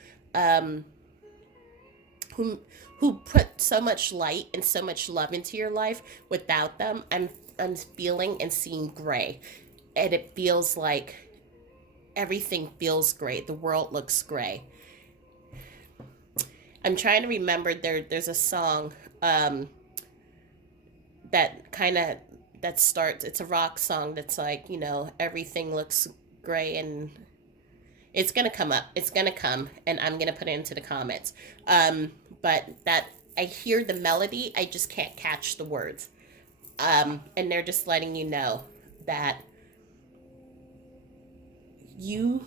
who put so much light and so much love into your life. Without them, I'm feeling and seeing gray, and it feels like everything feels gray. The world looks gray. I'm trying to remember. There's a song that kind of that starts. It's a rock song that's like, everything looks gray, and it's gonna come up. It's gonna come, and I'm gonna put it into the comments. But that I hear the melody, I just can't catch the words. And they're just letting you know that you,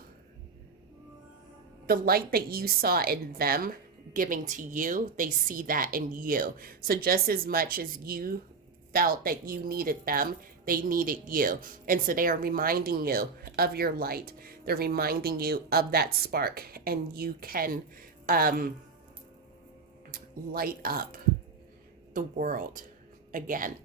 the light that you saw in them, giving to you, they see that in you. So just as much as you felt that you needed them, they needed you. And so they are reminding you of your light. They're reminding you of that spark, and you can light up the world again.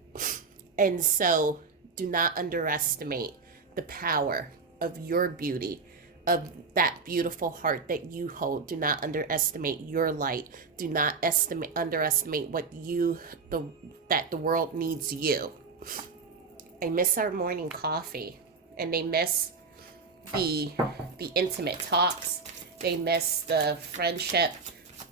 And so do not underestimate the power of your beauty, of that beautiful heart that you hold. Do not underestimate your light. Do not underestimate what you the that the world needs you. I miss our morning coffee, and they miss the the intimate talks. They miss the friendship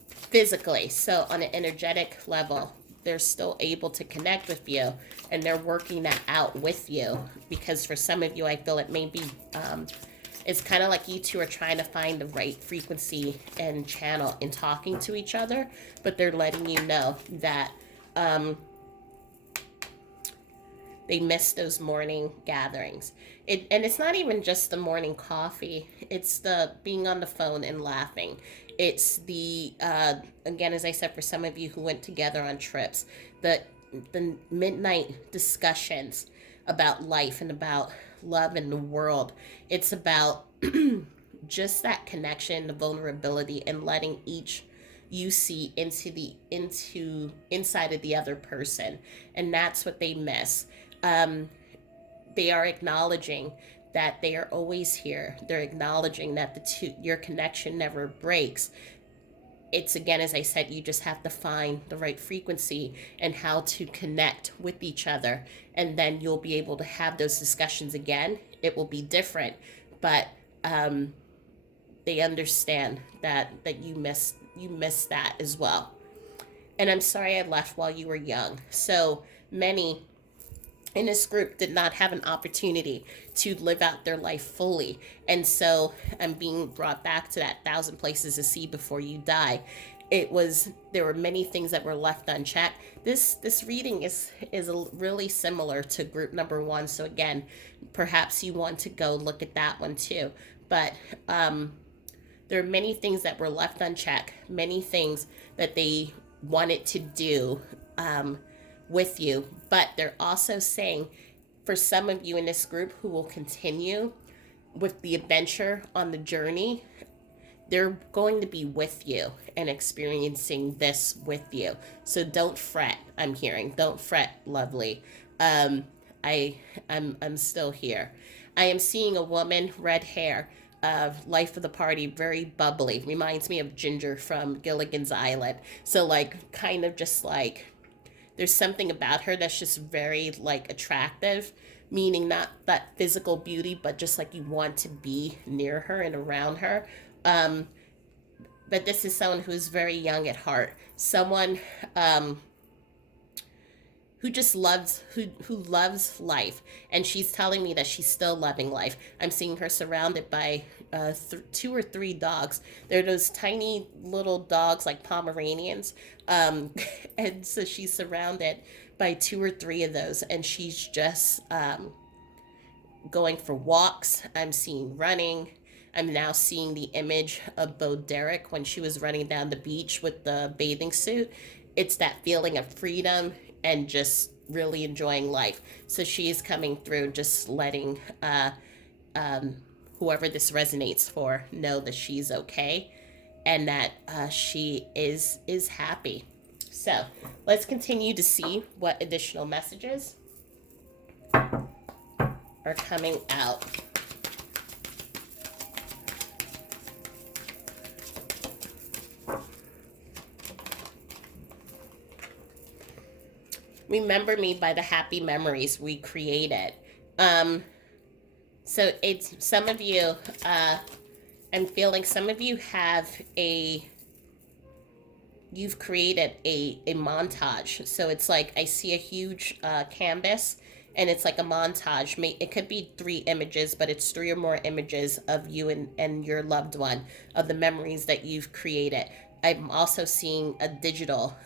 physically. So on an energetic level, they're still able to connect with you, and they're working that out with you. Because for some of you, I feel it may be it's kind of like you two are trying to find the right frequency and channel in talking to each other, but they're letting you know that they miss those morning gatherings. And it's not even just the morning coffee. It's the being on the phone and laughing. It's the again, as I said, for some of you who went together on trips, the midnight discussions about life and about love in the world. It's about just that connection, the vulnerability, and letting each you see into inside of the other person. And that's what they miss. They are acknowledging that they are always here. They're acknowledging that your connection never breaks. It's, again, as I said, you just have to find the right frequency and how to connect with each other, and then you'll be able to have those discussions again. It will be different, but they understand that you miss that as well. And I'm sorry I left while you were young. So many in this group did not have an opportunity to live out their life fully. And so I'm being brought back to that 1,000 places to see before you die. There were many things that were left unchecked. This reading is really similar to group number 1. So again, perhaps you want to go look at that one too. But there are many things that were left unchecked, many things that they wanted to do with you, but they're also saying, for some of you in this group who will continue with the adventure on the journey, they're going to be with you and experiencing this with you. So don't fret. I'm hearing, don't fret, lovely. I'm still here. I am seeing a woman, red hair, life of the party, very bubbly. Reminds me of Ginger from Gilligan's Island. So like, kind of just like, there's something about her that's just very like attractive, meaning not that physical beauty, but just like you want to be near her and around her. But this is someone who's very young at heart, someone who just who loves life, and she's telling me that she's still loving life. I'm seeing her surrounded by 2 or 3 dogs. They're those tiny little dogs like Pomeranians, and so she's surrounded by 2 or 3 of those, and she's just going for walks. I'm seeing running. I'm now seeing the image of Bo Derek when she was running down the beach with the bathing suit. It's that feeling of freedom and just really enjoying life. So she is coming through, just letting whoever this resonates for know that she's okay, and that she is happy. So let's continue to see what additional messages are coming out. Remember me by the happy memories we created. So it's some of you, I'm feeling some of you you've created a montage. So it's like, I see a huge canvas, and it's like a montage. It could be 3 images, but it's 3 or more images of you and your loved one, of the memories that you've created. I'm also seeing a digital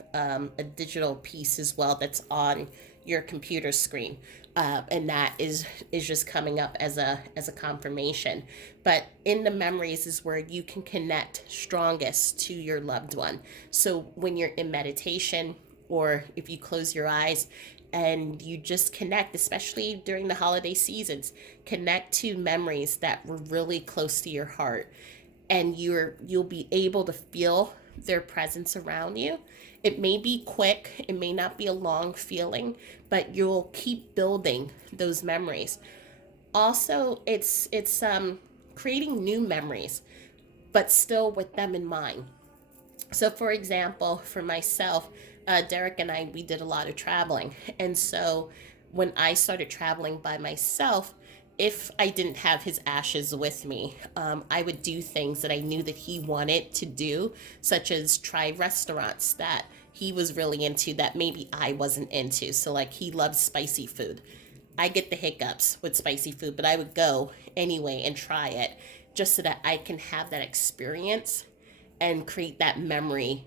piece as well that's on your computer screen, and that is just coming up as a confirmation. But in the memories is where you can connect strongest to your loved one. So when you're in meditation, or if you close your eyes and you just connect, especially during the holiday seasons, connect to memories that were really close to your heart, and you'll be able to feel their presence around you. It may be quick, it may not be a long feeling, but you'll keep building those memories. Also, it's creating new memories, but still with them in mind. So, for example, for myself, Derek and I, we did a lot of traveling. And so when I started traveling by myself, if I didn't have his ashes with me, I would do things that I knew that he wanted to do, such as try restaurants that he was really into that maybe I wasn't into. So, like, he loves spicy food. I get the hiccups with spicy food, but I would go anyway and try it just so that I can have that experience and create that memory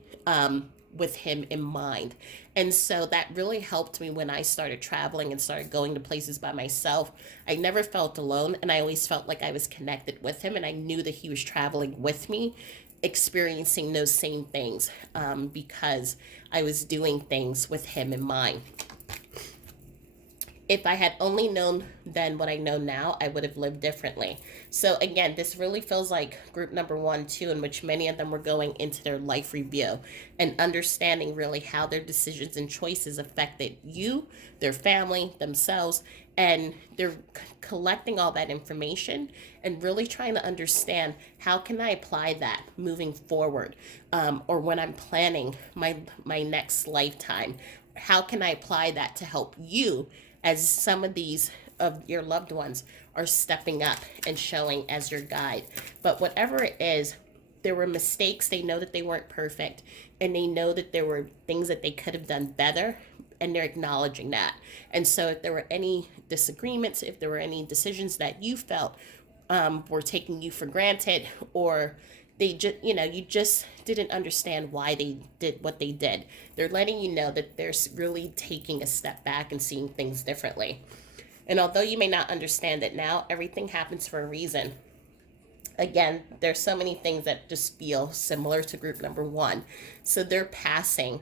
with him in mind. And so that really helped me when I started traveling and started going to places by myself. I never felt alone, and I always felt like I was connected with him, and I knew that he was traveling with me, experiencing those same things, because I was doing things with him in mind. If I had only known then what I know now, I would have lived differently. So again, this really feels like group number one, too, in which many of them were going into their life review and understanding really how their decisions and choices affected you, their family, themselves, and they're collecting all that information and really trying to understand how can I apply that moving forward, or when I'm planning my next lifetime. How can I apply that to help you as some of these of your loved ones are stepping up and showing as your guide? But whatever it is, there were mistakes. They know that they weren't perfect, and they know that there were things that they could have done better, and they're acknowledging that. And so if there were any disagreements, if there were any decisions that you felt were taking you for granted, or they just, you just didn't understand why they did what they did, they're letting you know that they're really taking a step back and seeing things differently. And although you may not understand it now, everything happens for a reason. Again, there's so many things that just feel similar to group number one. So they're passing,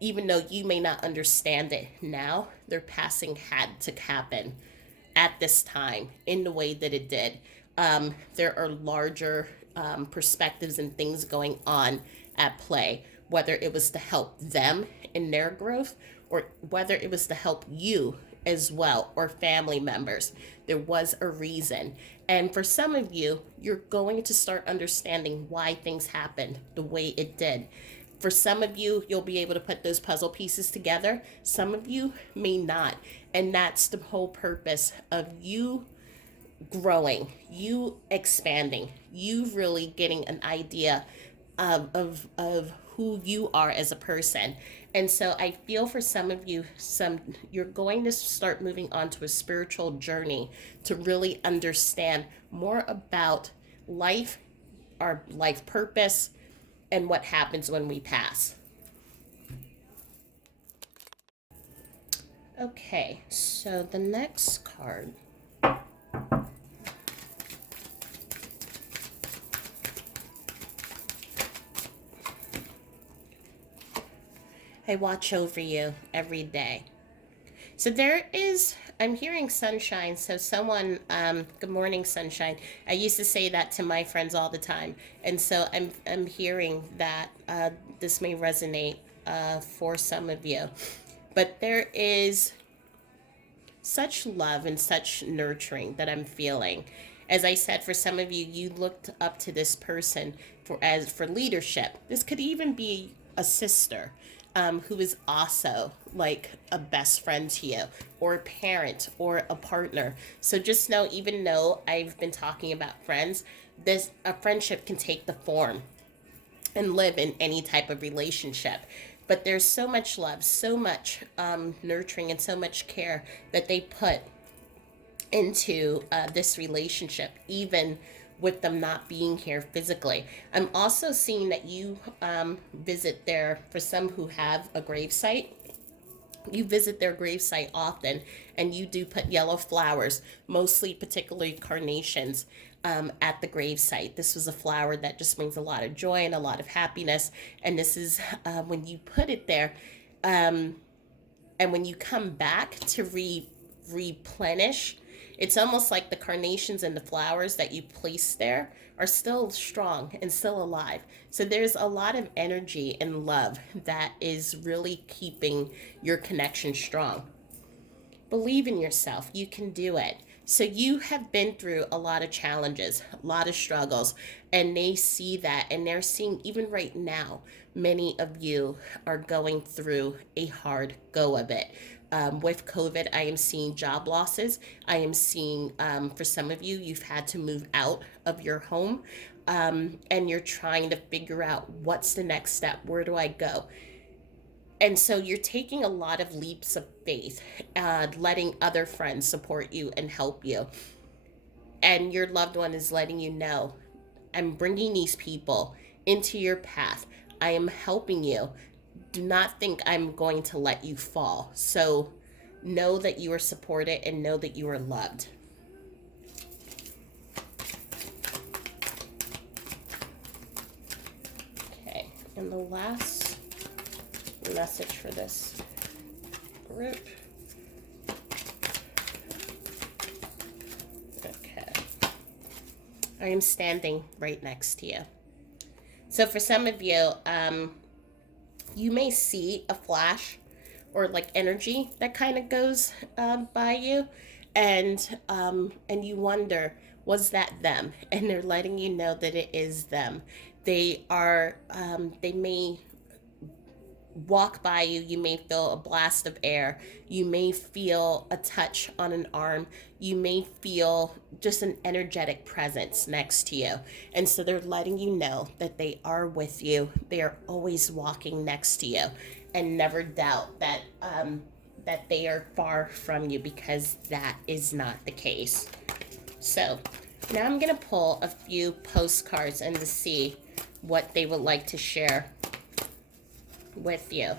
even though you may not understand it now, their passing had to happen at this time in the way that it did. There are larger perspectives and things going on at play, whether it was to help them in their growth, or whether it was to help you as well, or family members. There was a reason. And for some of you, you're going to start understanding why things happened the way it did. For some of you, you'll be able to put those puzzle pieces together. Some of you may not. And that's the whole purpose of you growing, you expanding, you really getting an idea of who you are as a person. And so I feel for some of you, you're going to start moving on to a spiritual journey to really understand more about life, our life purpose, and what happens when we pass. Okay, so the next card. I watch over you every day. So I'm hearing sunshine. So good morning, sunshine. I used to say that to my friends all the time. And so I'm hearing that this may resonate for some of you. But there is such love and such nurturing that I'm feeling. As I said, for some of you, you looked up to this person for leadership. This could even be a sister, who is also like a best friend to you, or a parent, or a partner. So just know, even though I've been talking about friends, this a friendship can take the form and live in any type of relationship. But there's so much love, so much nurturing, and so much care that they put into this relationship, even with them not being here physically. I'm also seeing that you visit there, for some who have a gravesite, You visit their gravesite often, and you do put yellow flowers, mostly particularly carnations, at the gravesite. This was a flower that just brings a lot of joy and a lot of happiness. And this is when you put it there, um, and when you come back to replenish, it's almost like the carnations and the flowers that you place there are still strong and still alive. So there's a lot of energy and love that is really keeping your connection strong. Believe in yourself. You can do it. So you have been through a lot of challenges, a lot of struggles, and they see that, and they're seeing even right now, many of you are going through a hard go of it. With COVID, I am seeing job losses. I am seeing, for some of you, you've had to move out of your home, and you're trying to figure out what's the next step. Where do I go? And so you're taking a lot of leaps of faith, letting other friends support you and help you. And your loved one is letting you know, I'm bringing these people into your path. I am helping you. Do not think I'm going to let you fall. So know that you are supported and know that you are loved. Okay, and the last message for this group. Okay. I am standing right next to you. So for some of you, you may see a flash or like energy that kind of goes by you, and you wonder, was that them? And they're letting you know that it is them. They are. They may walk by you, you may feel a blast of air, you may feel a touch on an arm, you may feel just an energetic presence next to you. And so they're letting you know that they are with you, they are always walking next to you, and never doubt that that they are far from you, because that is not the case. So now I'm going to pull a few postcards and to see what they would like to share with you.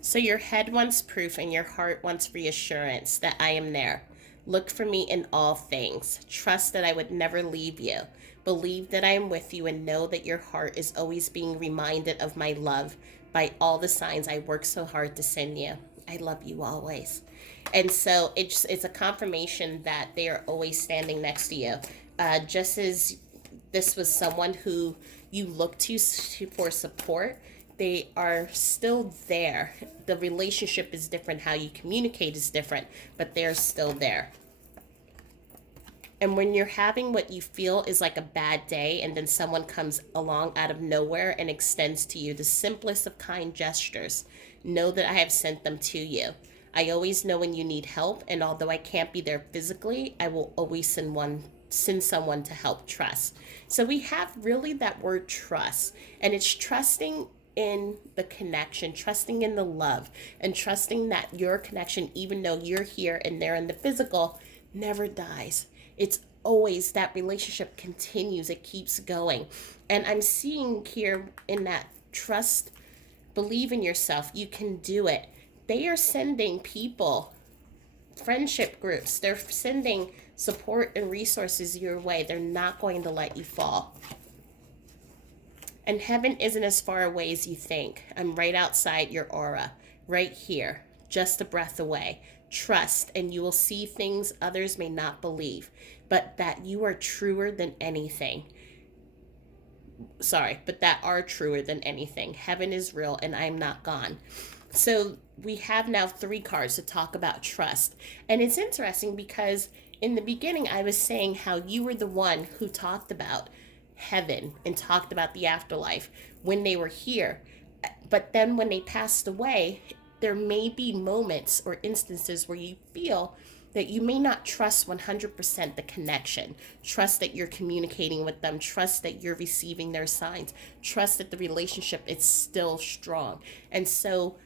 So your head wants proof and your heart wants reassurance that I am there. Look for me in all things. Trust that I would never leave you. Believe that I am with you and know that your heart is always being reminded of my love by all the signs I work so hard to send you. I love you always. And so it's a confirmation that they are always standing next to you. Just as this was someone who you look to for support, they are still there. The relationship is different, how you communicate is different, but they're still there. And when you're having what you feel is like a bad day, and then someone comes along out of nowhere and extends to you the simplest of kind gestures, know that I have sent them to you. I always know when you need help, and although I can't be there physically, I will always send someone to help. Trust. So we have really that word trust, and it's trusting in the connection, trusting in the love, and trusting that your connection, even though you're here and they're in the physical, never dies. It's always that relationship continues, it keeps going. And I'm seeing here in that trust, believe in yourself, you can do it. They are sending people, friendship groups, they're sending support and resources your way. They're not going to let you fall. And heaven isn't as far away as you think. I'm right outside your aura, right here, just a breath away. Trust, and you will see things others may not believe, but that you are truer than anything. But that are truer than anything. Heaven is real, and I'm not gone. So we have now 3 cards to talk about trust. And it's interesting because in the beginning, I was saying how you were the one who talked about heaven and talked about the afterlife when they were here. But then when they passed away, there may be moments or instances where you feel that you may not trust 100% the connection. Trust that you're communicating with them. Trust that you're receiving their signs. Trust that the relationship is still strong. And so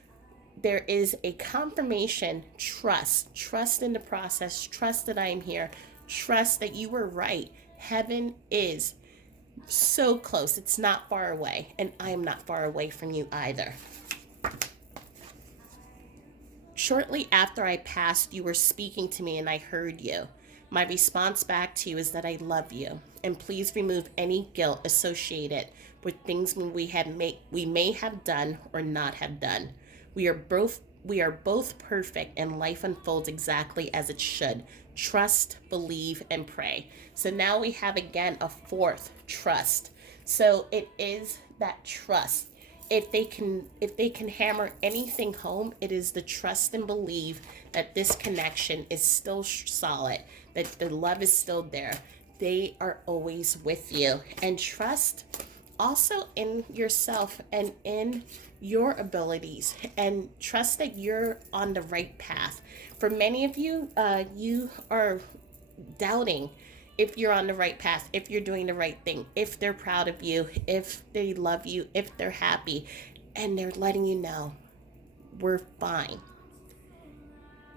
there is a confirmation, trust in the process, trust that I am here, Trust that you were right. Heaven is so close. It's not far away. And I am not far away from you either. Shortly after I passed, you were speaking to me and I heard you. My response back to you is that I love you, and please remove any guilt associated with things we may have done or not have done. We are both perfect and life unfolds exactly as it should. Trust, believe, and pray. So now we have again a fourth, trust. So it is that trust. If they can hammer anything home, it is the trust and believe that this connection is still solid, that the love is still there. They are always with you. And trust also in yourself and in your abilities, and trust that you're on the right path. For many of you, you are doubting if you're on the right path, if you're doing the right thing, if they're proud of you, if they love you, if they're happy, and they're letting you know, we're fine.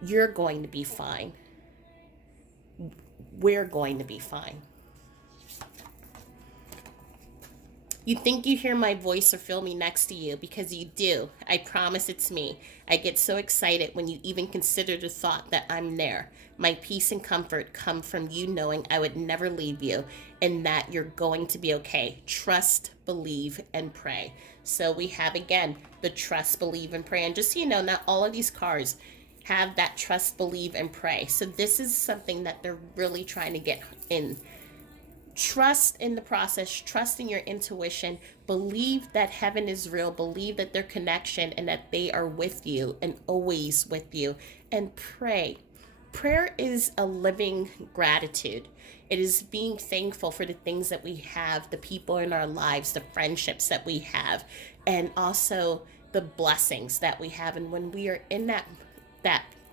You're going to be fine. We're going to be fine. You think you hear my voice or feel me next to you because you do. I promise it's me. I get so excited when you even consider the thought that I'm there. My peace and comfort come from you knowing I would never leave you and that you're going to be okay. Trust, believe, and pray. So we have again the trust, believe, and pray. And just so you know, not all of these cards have that trust, believe, and pray. So this is something that they're really trying to get in. Trust in the process, trust in your intuition, believe that heaven is real, believe that their connection and that they are with you and always with you, and pray. Prayer is a living gratitude. It is being thankful for the things that we have, the people in our lives, the friendships that we have, and also the blessings that we have. And when we are in that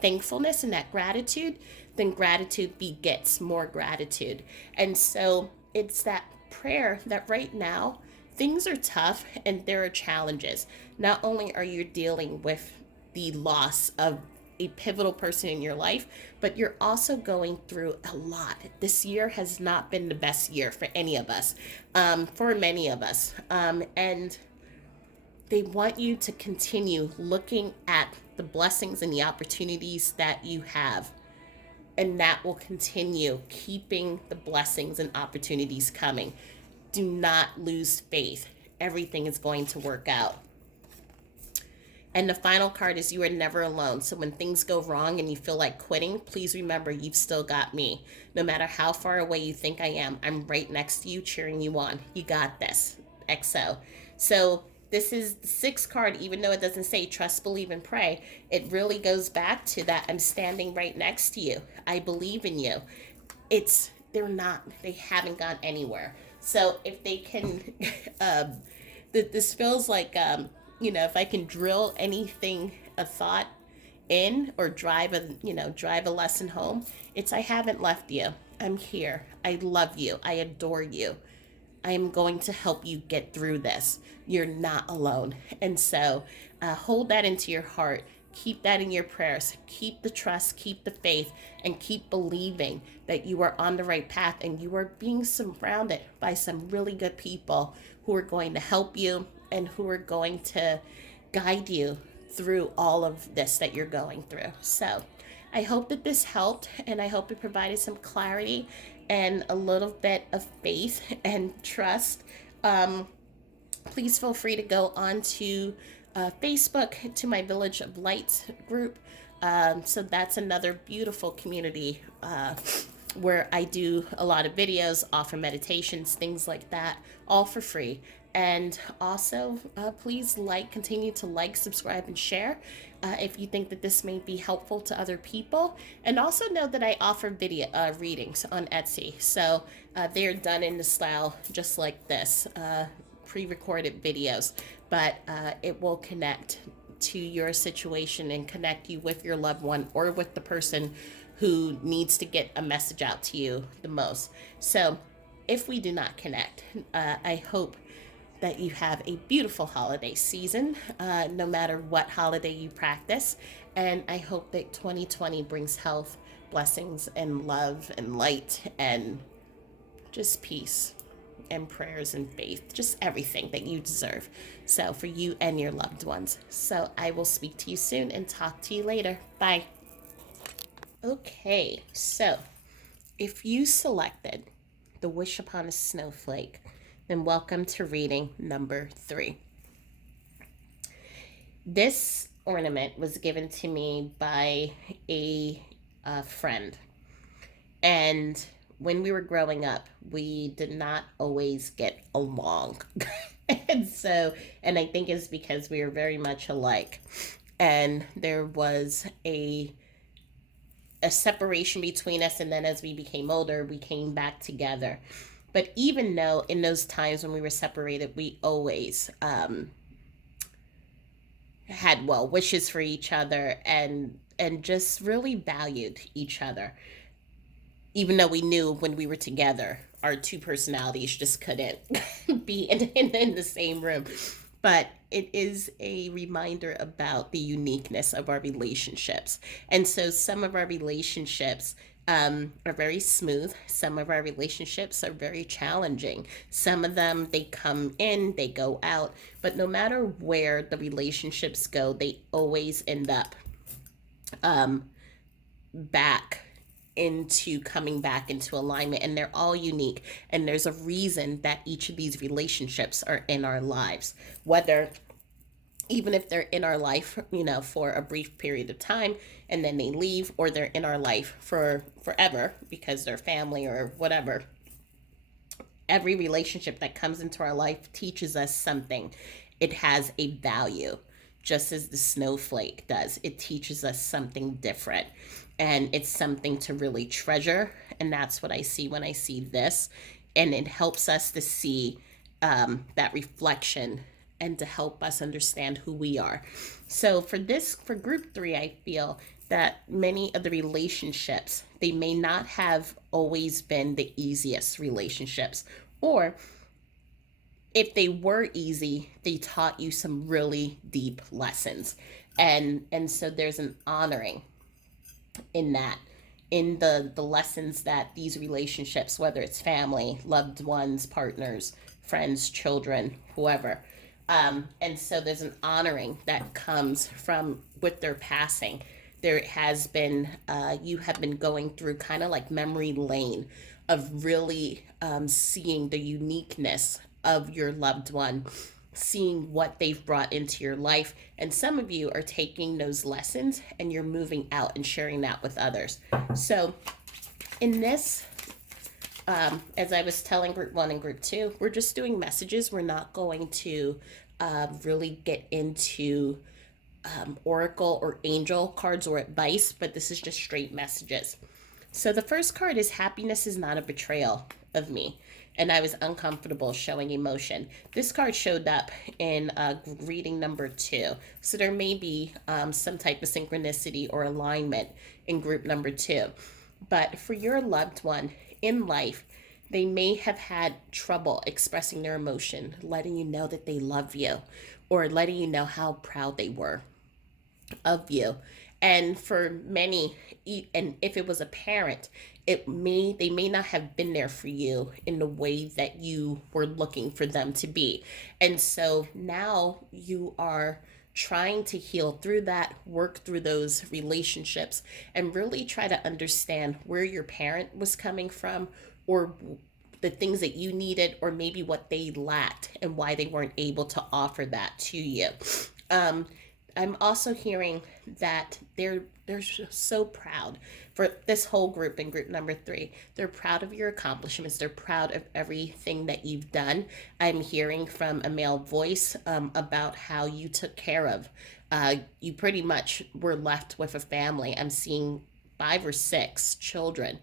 thankfulness and that gratitude, then gratitude begets more gratitude. And so it's that prayer that right now things are tough and there are challenges. Not only are you dealing with the loss of a pivotal person in your life, but you're also going through a lot. This year has not been the best year for any of us, for many of us. And they want you to continue looking at the blessings and the opportunities that you have. And that will continue keeping the blessings and opportunities coming. Do not lose faith. Everything is going to work out. And the final card is you are never alone. So when things go wrong and you feel like quitting, please remember you've still got me. No matter how far away you think I am, I'm right next to you cheering you on. You got this. XO. So this is the sixth card, even though it doesn't say trust, believe, and pray. It really goes back to that I'm standing right next to you. I believe in you. They haven't gone anywhere. So if they can, this feels like, if I can drill anything, a thought in or drive a lesson home, it's I haven't left you. I'm here. I love you. I adore you. I am going to help you get through this. You're not alone. And so hold that into your heart. Keep that in your prayers. Keep the trust, keep the faith, and keep believing that you are on the right path and you are being surrounded by some really good people who are going to help you and who are going to guide you through all of this that you're going through. So I hope that this helped, and I hope it provided some clarity and a little bit of faith and trust. Please feel free to go on to Facebook to my Village of Lights group. So that's another beautiful community where I do a lot of videos, offer meditations, things like that, all for free. And also, please continue to like, subscribe, and share if you think that this may be helpful to other people. And also know that I offer video readings on Etsy. So they're done in the style just like this, pre-recorded videos. But it will connect to your situation and connect you with your loved one or with the person who needs to get a message out to you the most. So if we do not connect, I hope that you have a beautiful holiday season, no matter what holiday you practice. And I hope that 2020 brings health, blessings and love and light and just peace and prayers and faith, just everything that you deserve. So, for you and your loved ones. So, I will speak to you soon and talk to you later. Bye. Okay, so if you selected the Wish Upon a Snowflake, then welcome to reading number 3. This ornament was given to me by a friend. And when we were growing up, we did not always get along. And I think it's because we were very much alike. And there was a separation between us, and then as we became older, we came back together. But even though in those times when we were separated, we always had well wishes for each other and just really valued each other, even though we knew when we were together our two personalities just couldn't be in the same room. But it is a reminder about the uniqueness of our relationships. And so some of our relationships are very smooth. Some of our relationships are very challenging. Some of them, they come in, they go out. But no matter where the relationships go, they always end up back into coming back into alignment, and they're all unique, and there's a reason that each of these relationships are in our lives, whether even if they're in our life, for a brief period of time and then they leave, or they're in our life for forever because they're family or whatever. Every relationship that comes into our life teaches us something. It has a value, just as the snowflake does. It teaches us something different, and it's something to really treasure. And that's what I see when I see this. And it helps us to see that reflection and to help us understand who we are. So for group 3, I feel that many of the relationships, they may not have always been the easiest relationships, or if they were easy, they taught you some really deep lessons. And so there's an honoring in that, in the lessons that these relationships, whether it's family, loved ones, partners, friends, children, whoever, and so there's an honoring that comes from with their passing. There has been you have been going through kind of like memory lane of really seeing the uniqueness of your loved one, seeing what they've brought into your life. And some of you are taking those lessons and you're moving out and sharing that with others. So in this, as I was telling group 1 and group 2, we're just doing messages. We're not going to really get into oracle or angel cards or advice, but this is just straight messages. So the first card is happiness is not a betrayal of me. And I was uncomfortable showing emotion. This card showed up in reading number 2. So there may be some type of synchronicity or alignment in group number 2. But for your loved one in life, they may have had trouble expressing their emotion, letting you know that they love you, or letting you know how proud they were of you. And for many, and if it was a parent, they may not have been there for you in the way that you were looking for them to be. And so now you are trying to heal through that, work through those relationships, and really try to understand where your parent was coming from, or the things that you needed, or maybe what they lacked and why they weren't able to offer that to you. I'm also hearing that they're so proud for this whole group in group number 3. They're proud of your accomplishments. They're proud of everything that you've done. I'm hearing from a male voice about how you took care of. You pretty much were left with a family. I'm seeing 5 or 6 children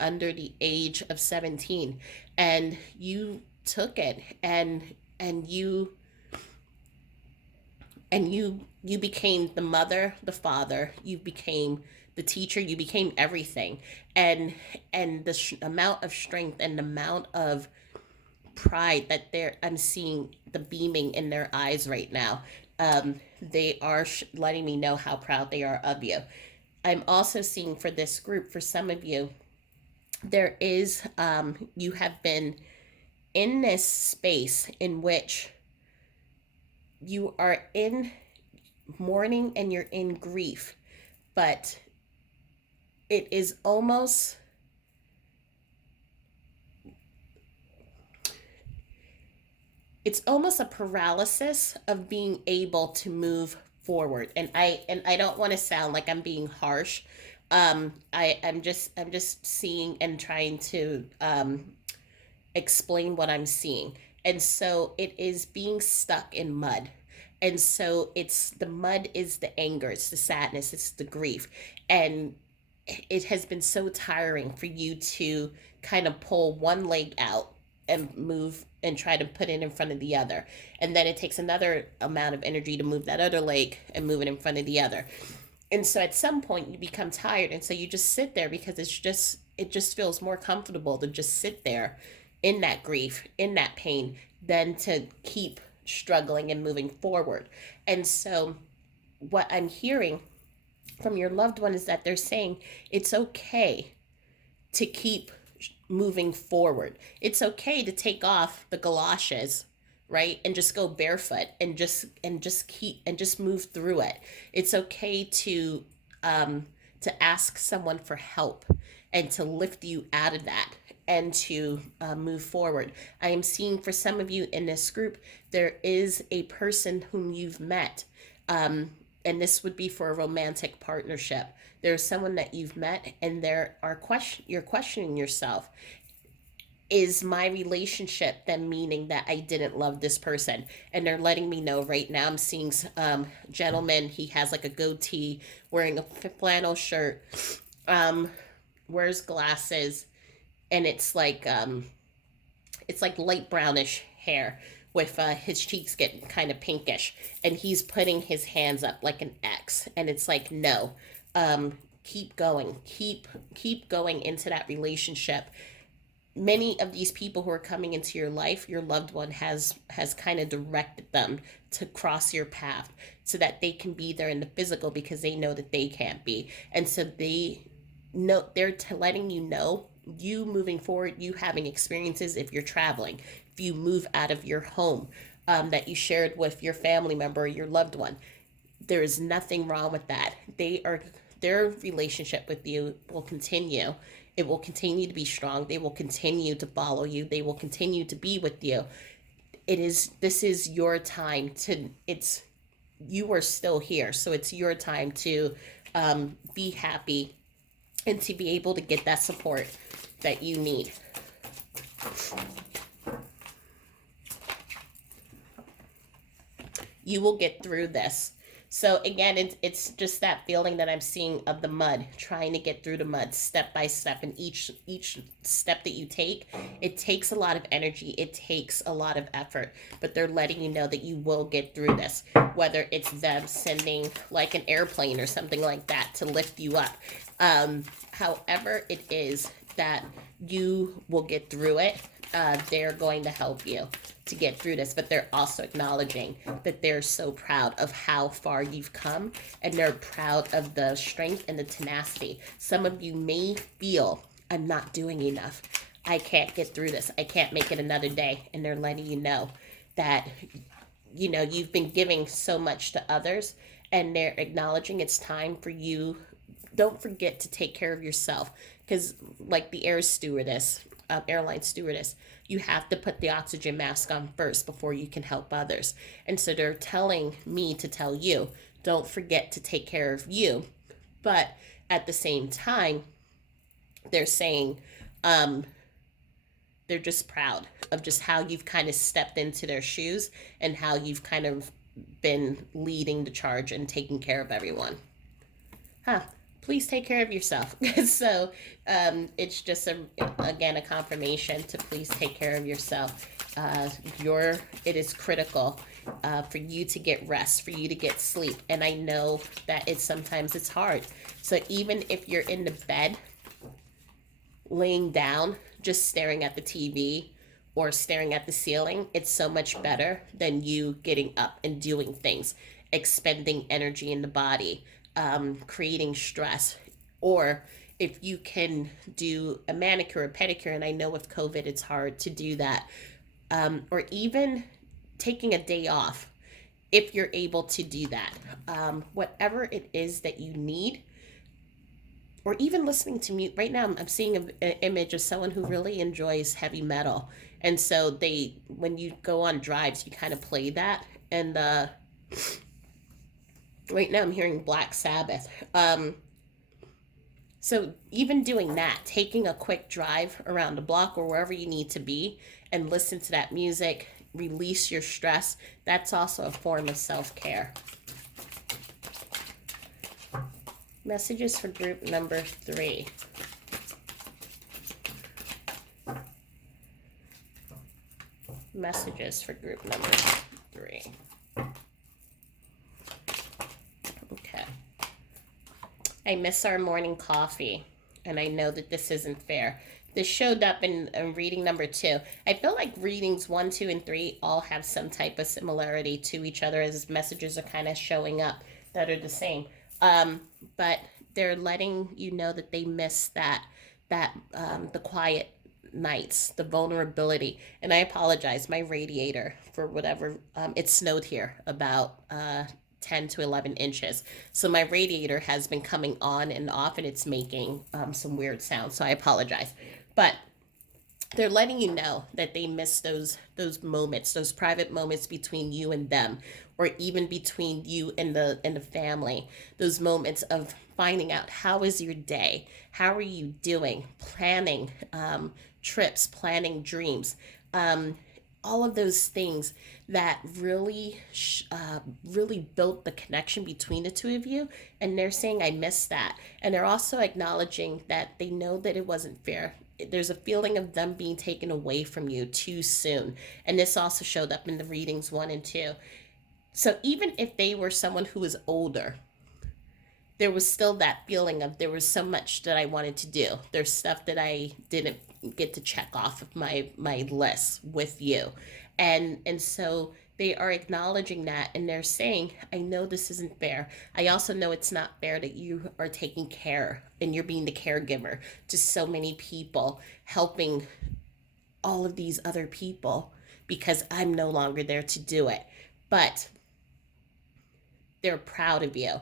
under the age of 17, and you took it and you became the mother, the father, you became the teacher, you became everything. And the amount of strength and the amount of pride that I'm seeing the beaming in their eyes right now. They are letting me know how proud they are of you. I'm also seeing for this group, for some of you, there is, you have been in this space in which you are in mourning and you're in grief, but it is almost, it's almost a paralysis of being able to move forward. And I don't want to sound like I'm being harsh. I'm just seeing and trying to explain what I'm seeing. And so it is being stuck in mud. And so it's the mud is the anger, it's the sadness, it's the grief. And it has been so tiring for you to kind of pull one leg out and move and try to put it in front of the other. And then it takes another amount of energy to move that other leg and move it in front of the other. And so at some point you become tired, and so you just sit there because it just feels more comfortable to just sit there in that grief, in that pain, than to keep struggling and moving forward. And so what I'm hearing from your loved one is that they're saying it's okay to keep moving forward. It's okay to take off the galoshes, right? And just go barefoot and just keep and just move through it. It's okay to ask someone for help and to lift you out of that and to move forward. I am seeing for some of you in this group, there is a person whom you've met, and this would be for a romantic partnership. There's someone that you've met, and you're questioning yourself. Is my relationship then meaning that I didn't love this person? And they're letting me know right now. I'm seeing gentleman. He has like a goatee, wearing a flannel shirt, um, wears glasses, and it's like light brownish hair with his cheeks getting kind of pinkish, and he's putting his hands up like an X, and it's like no, keep going, keep going into that relationship. Many of these people who are coming into your life, your loved one has kind of directed them to cross your path so that they can be there in the physical because they know that they can't be. And so they know letting you know, you moving forward, you having experiences, if you're traveling, if you move out of your home, that you shared with your family member or your loved one, there is nothing wrong with that. Their relationship with you will continue. It will continue to be strong. They will continue to follow you. They will continue to be with you. This is your time to, it's, you are still here. So it's your time to be happy and to be able to get that support that you need. You will get through this. So again, it's just that feeling that I'm seeing of the mud, trying to get through the mud step by step, and each step that you take, it takes a lot of energy, it takes a lot of effort, but they're letting you know that you will get through this, whether it's them sending like an airplane or something like that to lift you up. However it is that you will get through it, they're going to help you to get through this, but they're also acknowledging that they're so proud of how far you've come, and they're proud of the strength and the tenacity. Some of you may feel, I'm not doing enough, I can't get through this, I can't make it another day, and they're letting you know that you've been giving so much to others, and they're acknowledging it's time for you. Don't forget to take care of yourself, because like the airline stewardess, you have to put the oxygen mask on first before you can help others. And so they're telling me to tell you, don't forget to take care of you. But at the same time, they're saying, they're just proud of just how you've kind of stepped into their shoes and how you've kind of been leading the charge and taking care of everyone. Huh. Please take care of yourself. So it's just again a confirmation to please take care of yourself. It is critical for you to get rest, for you to get sleep, and I know that sometimes it's hard. So even if you're in the bed, laying down, just staring at the TV or staring at the ceiling, it's so much better than you getting up and doing things, expending energy in the body, creating stress. Or if you can do a manicure or pedicure, and I know with COVID it's hard to do that, or even taking a day off if you're able to do that. Whatever it is that you need, or even listening to music. Right now, I'm seeing an image of someone who really enjoys heavy metal. And so when you go on drives, you kind of play that. And right now, I'm hearing Black Sabbath. So even doing that, taking a quick drive around the block or wherever you need to be and listen to that music, release your stress, that's also a form of self care. Messages for group number 3. Messages for group number 3. Okay. I miss our morning coffee, and I know that this isn't fair. This showed up in reading number 2. I feel like readings 1, 2, and 3 all have some type of similarity to each other, as messages are kind of showing up that are the same. But they're letting you know that they miss that the quiet nights, the vulnerability. And I apologize, my radiator, for whatever, it snowed here about 10 to 11 inches. So my radiator has been coming on and off, and it's making some weird sounds. So I apologize. But they're letting you know that they miss those moments, those private moments between you and them, or even between you and the family. Those moments of finding out, how is your day, how are you doing, planning trips, planning dreams, all of those things that really built the connection between the two of you. And they're saying, I miss that. And they're also acknowledging that they know that it wasn't fair. There's a feeling of them being taken away from you too soon. And this also showed up in the readings 1 and 2. So even if they were someone who was older, there was still that feeling of, there was so much that I wanted to do. There's stuff that I didn't get to check off of my list with you. And so they are acknowledging that, and they're saying, I know this isn't fair. I also know it's not fair that you are taking care and you're being the caregiver to so many people, helping all of these other people, because I'm no longer there to do it. But they're proud of you,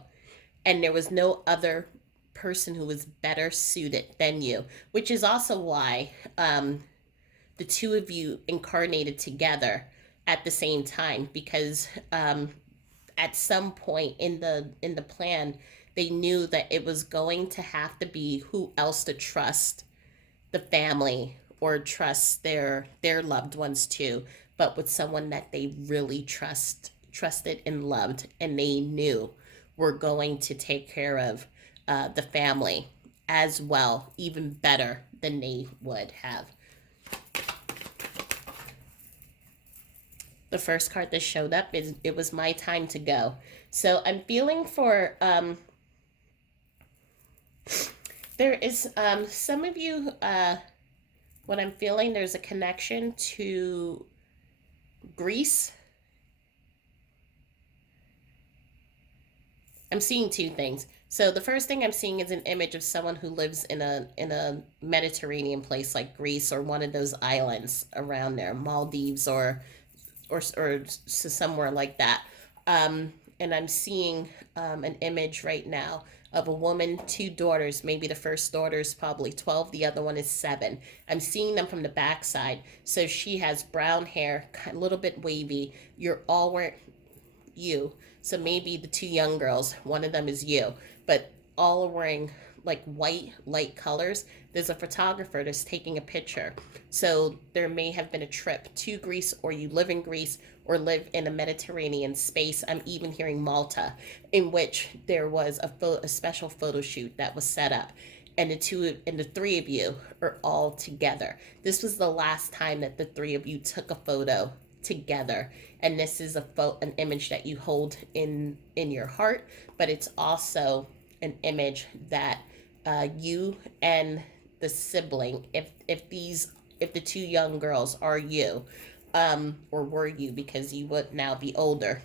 and there was no other person who was better suited than you, which is also why the two of you incarnated together at the same time, because at some point in the plan, they knew that it was going to have to be who else to trust, the family, or trust their loved ones too, but with someone that they really trusted and loved, and they knew were going to take care of the family as well, even better than they would have. The first card that showed up is, it was my time to go. So I'm feeling for there is some of you, what I'm feeling, there's a connection to Greece. I'm seeing two things. So the first thing I'm seeing is an image of someone who lives in a Mediterranean place like Greece, or one of those islands around there, Maldives, or somewhere like that. And I'm seeing an image right now of a woman, two daughters. Maybe the first daughter is probably 12, the other one is 7. I'm seeing them from the backside. So she has brown hair, a little bit wavy. You're all wearing, you. So maybe the two young girls, one of them is you, but all are wearing like white, light colors. There's a photographer that's taking a picture. So there may have been a trip to Greece, or you live in Greece, or live in a Mediterranean space. I'm even hearing Malta, in which there was a special photo shoot that was set up. And the three of you are all together. This was the last time that the three of you took a photo together, and this is an image that you hold in your heart, but it's also an image that you and the sibling, if the two young girls are you, or were you, because you would now be older,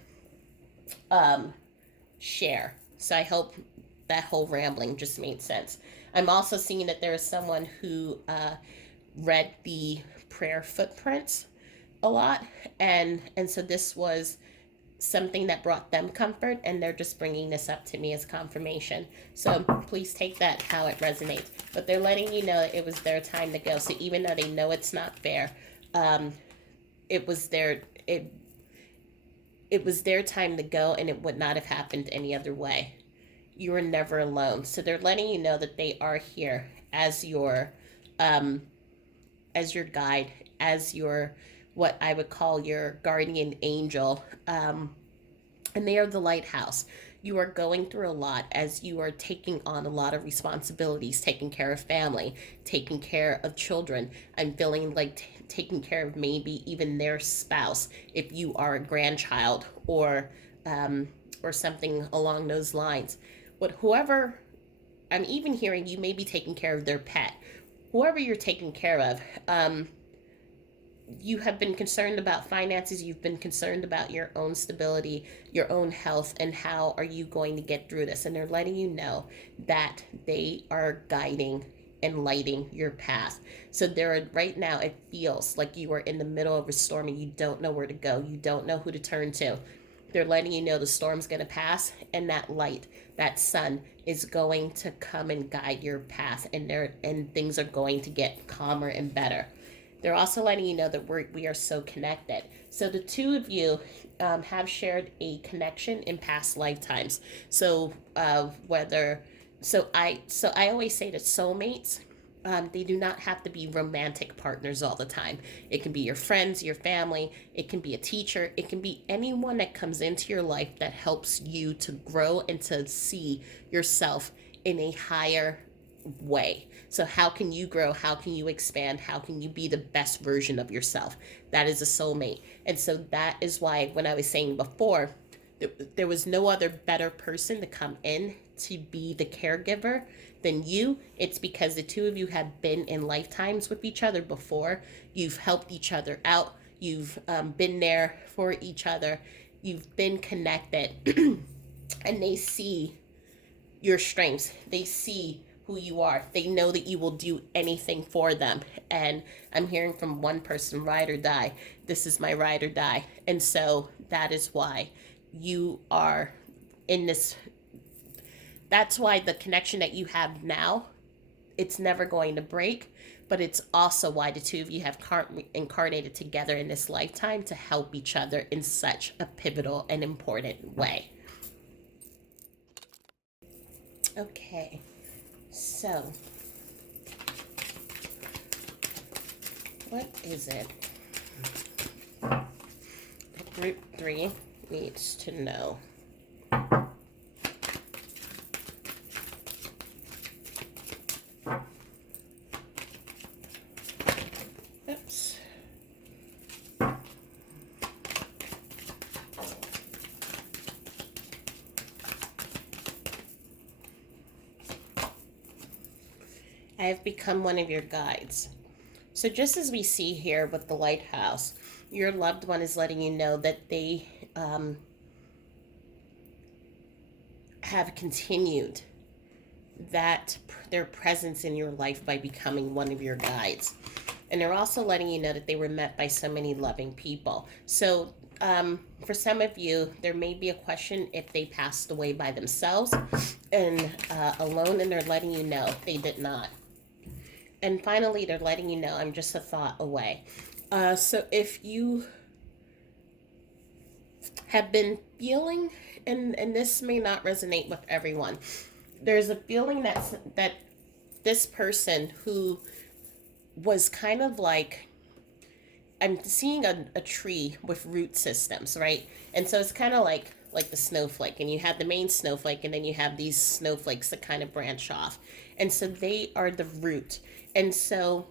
share. So I hope that whole rambling just made sense. I'm also seeing that there is someone who read the prayer footprints a lot, and so this was something that brought them comfort, and they're just bringing this up to me as confirmation. So please take that how it resonates. But they're letting you know that it was their time to go. So even though they know it's not fair, um, it was their it was their time to go, and it would not have happened any other way. You were never alone. So they're letting you know that they are here um, as your guide, as your what I would call your guardian angel. And they are the lighthouse. You are going through a lot as you are taking on a lot of responsibilities, taking care of family, taking care of children. I'm feeling like taking care of maybe even their spouse if you are a grandchild or something along those lines. But whoever, I'm even hearing you may be taking care of their pet. Whoever you're taking care of, you have been concerned about finances, you've been concerned about your own stability, your own health, and how are you going to get through this. And they're letting you know that they are guiding and lighting your path. So there right now it feels like you are in the middle of a storm and you don't know where to go, you don't know who to turn to. They're letting you know the storm's going to pass, and that light, that sun is going to come and guide your path, and things are going to get calmer and better. They're also letting you know that we are so connected. So the two of you have shared a connection in past lifetimes. So I always say that soulmates, they do not have to be romantic partners all the time. It can be your friends, your family. It can be a teacher. It can be anyone that comes into your life that helps you to grow and to see yourself in a higher way. So how can you grow? How can you expand? How can you be the best version of yourself? That is a soulmate. And so that is why when I was saying before, there was no other better person to come in to be the caregiver than you. It's because the two of you have been in lifetimes with each other before. You've helped each other out. You've been there for each other. You've been connected. And they see your strengths. They see who you are. They know that you will do anything for them. And I'm hearing from one person, ride or die. This is my ride or die. And so that is why you are in this. That's why the connection that you have now, it's never going to break. But it's also why the two of you have incarnated together in this lifetime to help each other in such a pivotal and important way. Okay. So, what is it that group 3 needs to know? Oops. I have become one of your guides. So just as we see here with the lighthouse, your loved one is letting you know that they have continued their presence in your life by becoming one of your guides. And they're also letting you know that they were met by so many loving people. So for some of you, there may be a question if they passed away by themselves and alone, and they're letting you know they did not. And finally, they're letting you know I'm just a thought away. So if you have been feeling, and this may not resonate with everyone, there's a feeling that this person who was kind of like, I'm seeing a tree with root systems, right? And so it's kind of like the snowflake, and you have the main snowflake, and then you have these snowflakes that kind of branch off. And so they are the root. And so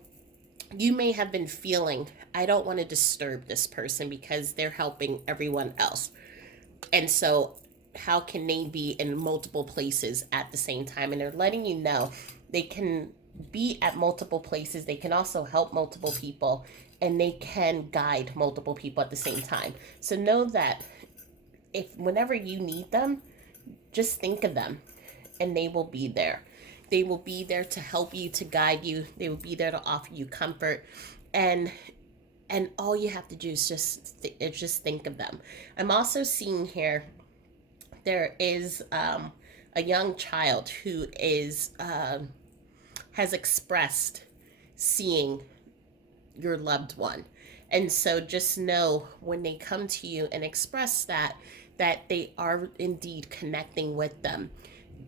you may have been feeling, I don't want to disturb this person because they're helping everyone else. And so how can they be in multiple places at the same time? And they're letting you know they can be at multiple places. They can also help multiple people, and they can guide multiple people at the same time. So know that if whenever you need them, just think of them, and they will be there. They will be there to help you, to guide you. They will be there to offer you comfort, and all you have to do is just think of them. I'm also seeing here there is a young child who is has expressed seeing your loved one. And so just know when they come to you and express that, that they are indeed connecting with them.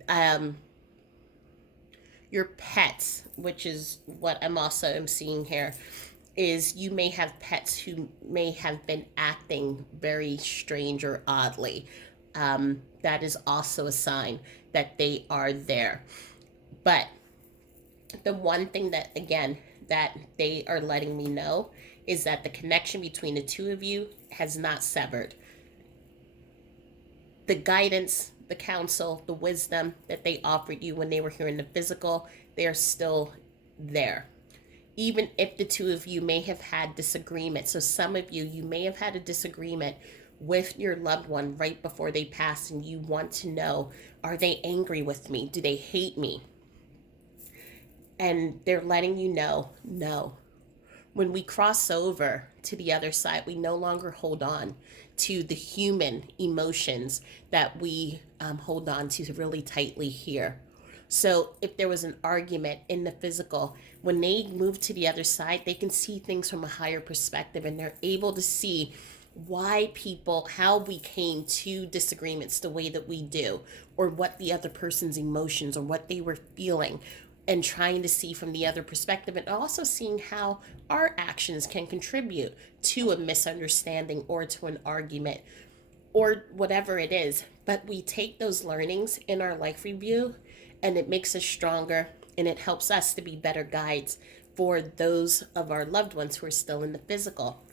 Um, your pets, which is what I'm also am seeing here, is you may have pets who may have been acting very strange or oddly. That is also a sign that they are there. But the one thing that, again, that they are letting me know is that the connection between the two of you has not severed. The guidance, the counsel, the wisdom that they offered you when they were here in the physical, they are still there. Even if the two of you may have had disagreement. So some of you, you may have had a disagreement with your loved one right before they pass, and you want to know, are they angry with me? Do they hate me? And they're letting you know, no. When we cross over to the other side, we no longer hold on to the human emotions that we hold on to really tightly here. So if there was an argument in the physical, when they move to the other side, they can see things from a higher perspective, and they're able to see why people, how we came to disagreements the way that we do, or what the other person's emotions or what they were feeling, and trying to see from the other perspective, and also seeing how our actions can contribute to a misunderstanding or to an argument or whatever it is. But we take those learnings in our life review, and it makes us stronger, and it helps us to be better guides for those of our loved ones who are still in the physical.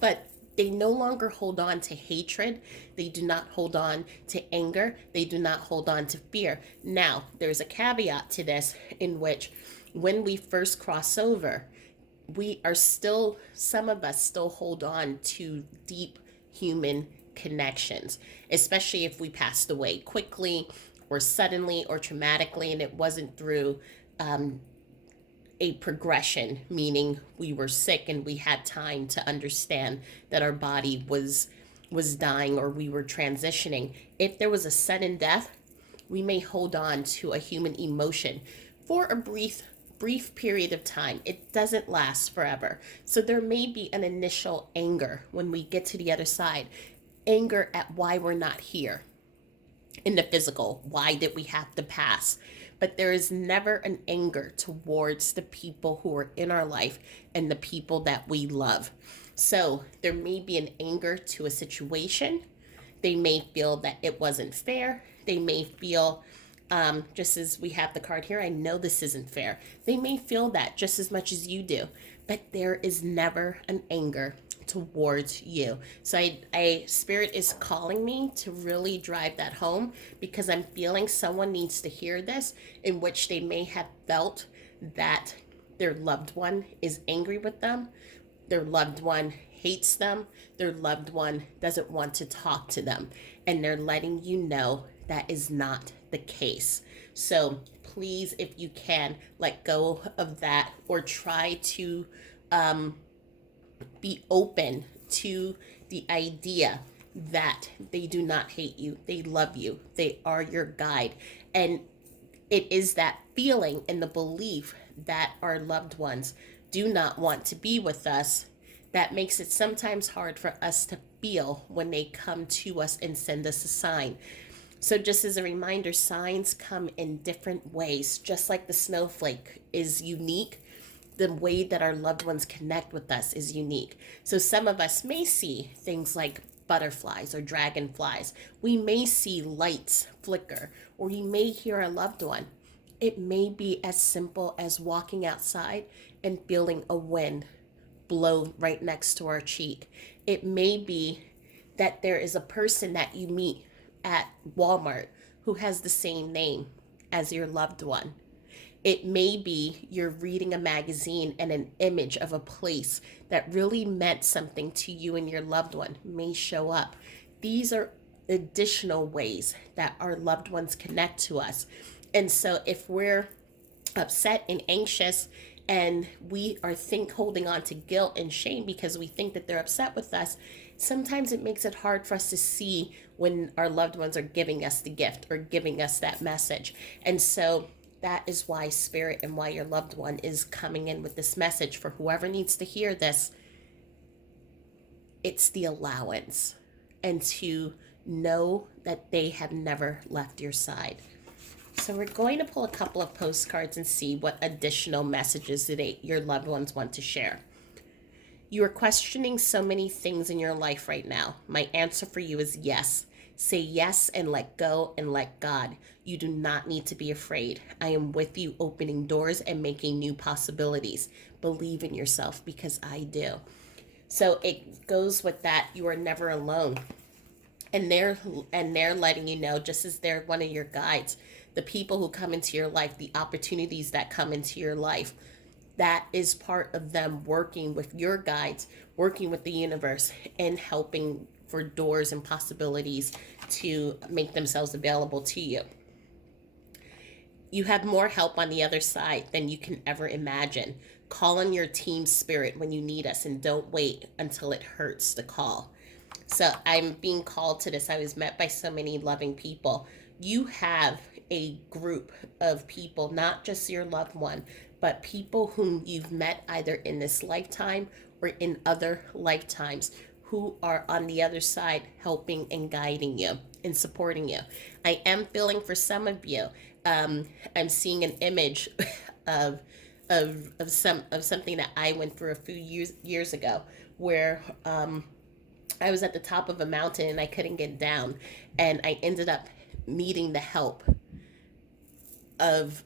But they no longer hold on to hatred. They do not hold on to anger. They do not hold on to fear. Now, there's a caveat to this, in which when we first cross over, we are still, some of us still hold on to deep human connections, especially if we passed away quickly or suddenly or traumatically, and it wasn't through a progression, meaning we were sick and we had time to understand that our body was dying, or we were transitioning. If there was a sudden death, we may hold on to a human emotion for a brief period of time. It doesn't last forever. So there may be an initial anger when we get to the other side, anger at why we're not here in the physical. Why did we have to pass? But there is never an anger towards the people who are in our life and the people that we love. So there may be an anger to a situation. They may feel that it wasn't fair. They may feel, just as we have the card here, I know this isn't fair. They may feel that just as much as you do, but there is never an anger towards you. So I spirit is calling me to really drive that home, because I'm feeling someone needs to hear this, in which they may have felt that their loved one is angry with them, their loved one hates them, their loved one doesn't want to talk to them, and they're letting you know that is not the case. So please, if you can, let go of that, or try to be open to the idea that they do not hate you. They love you. They are your guide. And it is that feeling and the belief that our loved ones do not want to be with us that makes it sometimes hard for us to feel when they come to us and send us a sign. So just as a reminder, signs come in different ways. Just like the snowflake is unique, the way that our loved ones connect with us is unique. So some of us may see things like butterflies or dragonflies. We may see lights flicker, or we may hear a loved one. It may be as simple as walking outside and feeling a wind blow right next to our cheek. It may be that there is a person that you meet at Walmart who has the same name as your loved one. It may be you're reading a magazine and an image of a place that really meant something to you and your loved one may show up. These are additional ways that our loved ones connect to us. And so if we're upset and anxious and we are holding on to guilt and shame because we think that they're upset with us, sometimes it makes it hard for us to see when our loved ones are giving us the gift or giving us that message. And so that is why spirit and why your loved one is coming in with this message for whoever needs to hear this. It's the allowance and to know that they have never left your side. So we're going to pull a couple of postcards and see what additional messages your loved ones want to share. You are questioning so many things in your life right now. My answer for you is yes. Say yes and let go and let God. You do not need to be afraid. I am with you, opening doors and making new possibilities. Believe in yourself because I do. So it goes with that. You are never alone. And they're letting you know, just as they're one of your guides, the people who come into your life, the opportunities that come into your life, that is part of them working with your guides, working with the universe, and helping for doors and possibilities to make themselves available to you. You have more help on the other side than you can ever imagine. Call on your team spirit when you need us and don't wait until it hurts to call. So I'm being called to this. I was met by so many loving people. You have a group of people, not just your loved one, but people whom you've met either in this lifetime or in other lifetimes who are on the other side helping and guiding you and supporting you. I am feeling for some of you. I'm seeing an image of something that I went through a few years ago where I was at the top of a mountain and I couldn't get down, and I ended up needing the help of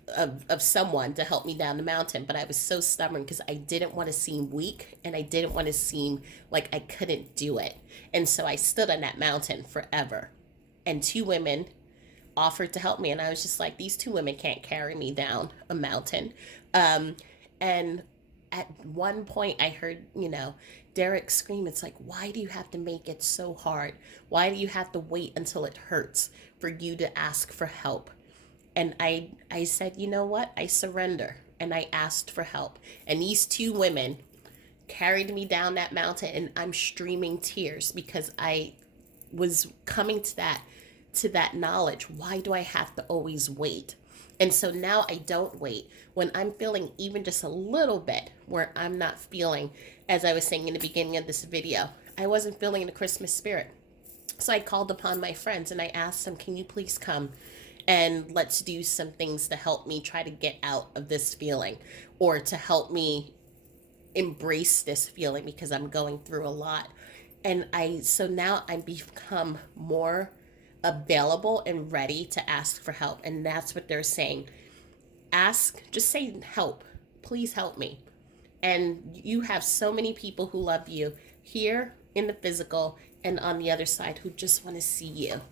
someone to help me down the mountain. But I was so stubborn because I didn't want to seem weak and I didn't want to seem like I couldn't do it. And so I stood on that mountain forever. And two women offered to help me, and I was just like, these two women can't carry me down a mountain. And at one point I heard, Derek scream, it's like, why do you have to make it so hard? Why do you have to wait until it hurts for you to ask for help? And I said, you know what? I surrender. And I asked for help. And these two women carried me down that mountain, and I'm streaming tears because I was coming to that knowledge. Why do I have to always wait? And so now I don't wait. When I'm feeling even just a little bit where I'm not feeling, as I was saying in the beginning of this video, I wasn't feeling the Christmas spirit. So I called upon my friends and I asked them, can you please come and let's do some things to help me try to get out of this feeling, or to help me embrace this feeling because I'm going through a lot. And so now I've become more available and ready to ask for help. And that's what they're saying. Just say help. Please help me. And you have so many people who love you here in the physical and on the other side who just want to see you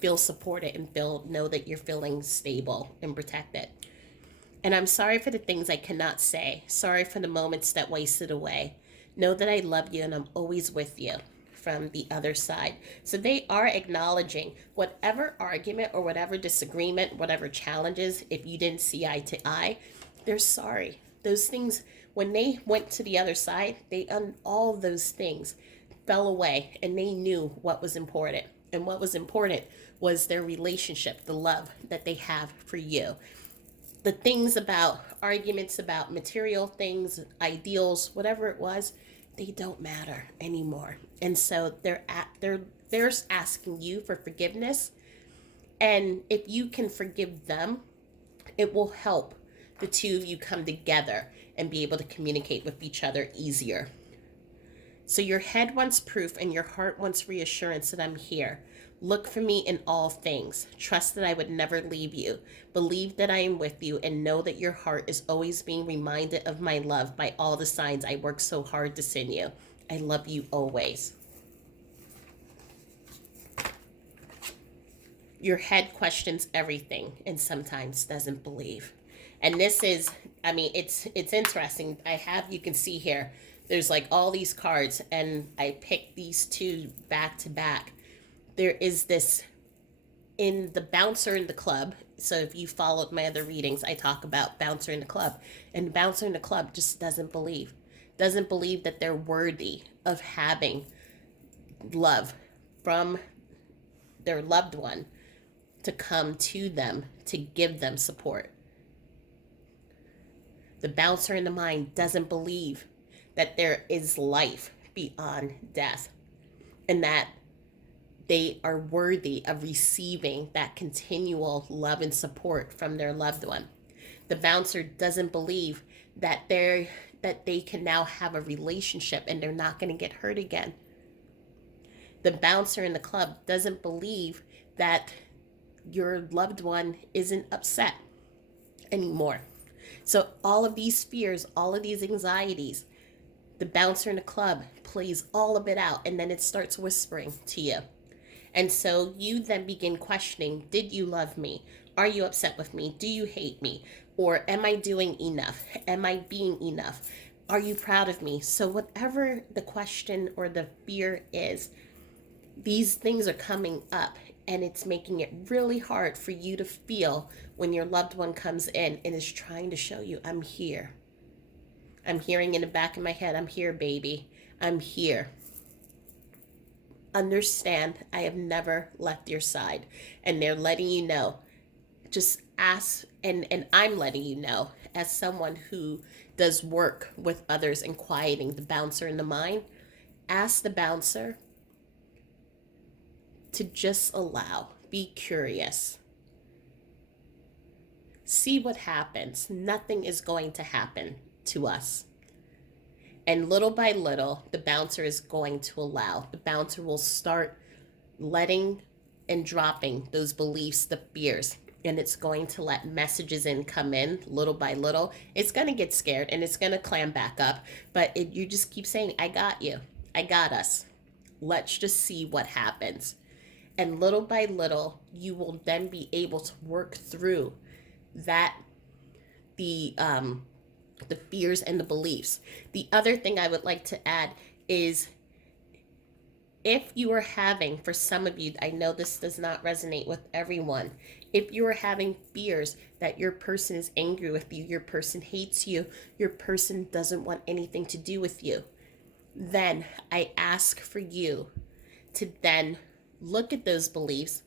feel supported and know that you're feeling stable and protected. And I'm sorry for the things I cannot say. Sorry for the moments that wasted away. Know that I love you and I'm always with you from the other side. So they are acknowledging whatever argument or whatever disagreement, whatever challenges, if you didn't see eye to eye, they're sorry. Those things, when they went to the other side, all those things fell away and they knew what was important. And what was important was their relationship, the love that they have for you. The things about arguments about material things, ideals, whatever it was, they don't matter anymore. And so they're asking you for forgiveness. And if you can forgive them, it will help the two of you come together and be able to communicate with each other easier. So your head wants proof and your heart wants reassurance that I'm here. Look for me in all things. Trust that I would never leave you. Believe that I am with you and know that your heart is always being reminded of my love by all the signs I work so hard to send you. I love you always. Your head questions everything and sometimes doesn't believe. And this is, it's interesting. You can see here, There's like all these cards, and I picked these two back to back. There is this in the bouncer in the club. So if you followed my other readings, I talk about bouncer in the club. And the bouncer in the club just doesn't believe that they're worthy of having love from their loved one to come to them to give them support. The bouncer in the mind doesn't believe that there is life beyond death and that they are worthy of receiving that continual love and support from their loved one. The bouncer doesn't believe that they can now have a relationship and they're not going to get hurt again. The bouncer in the club doesn't believe that your loved one isn't upset anymore. So all of these fears, all of these anxieties, the bouncer in the club plays all of it out, and then it starts whispering to you. And so you then begin questioning, did you love me? Are you upset with me? Do you hate me? Or am I doing enough? Am I being enough? Are you proud of me? So whatever the question or the fear is, these things are coming up, and it's making it really hard for you to feel when your loved one comes in and is trying to show you, I'm here. I'm hearing in the back of my head, I'm here, baby. I'm here. Understand, I have never left your side. And they're letting you know. Just ask, and I'm letting you know, as someone who does work with others in quieting the bouncer in the mind, ask the bouncer to just allow, be curious. See what happens. Nothing is going to happen to us. And little by little, the bouncer is going to allow. The bouncer will start letting and dropping those beliefs, the fears, and it's going to let messages come in little by little. It's going to get scared and it's going to clam back up, but you just keep saying, I got you. I got us. Let's just see what happens. And little by little, you will then be able to work through that, the fears and the beliefs. The other thing I would like to add is, if you are having, for some of you, I know this does not resonate with everyone, if you are having fears that your person is angry with you, your person hates you, your person doesn't want anything to do with you, then I ask for you to then look at those beliefs,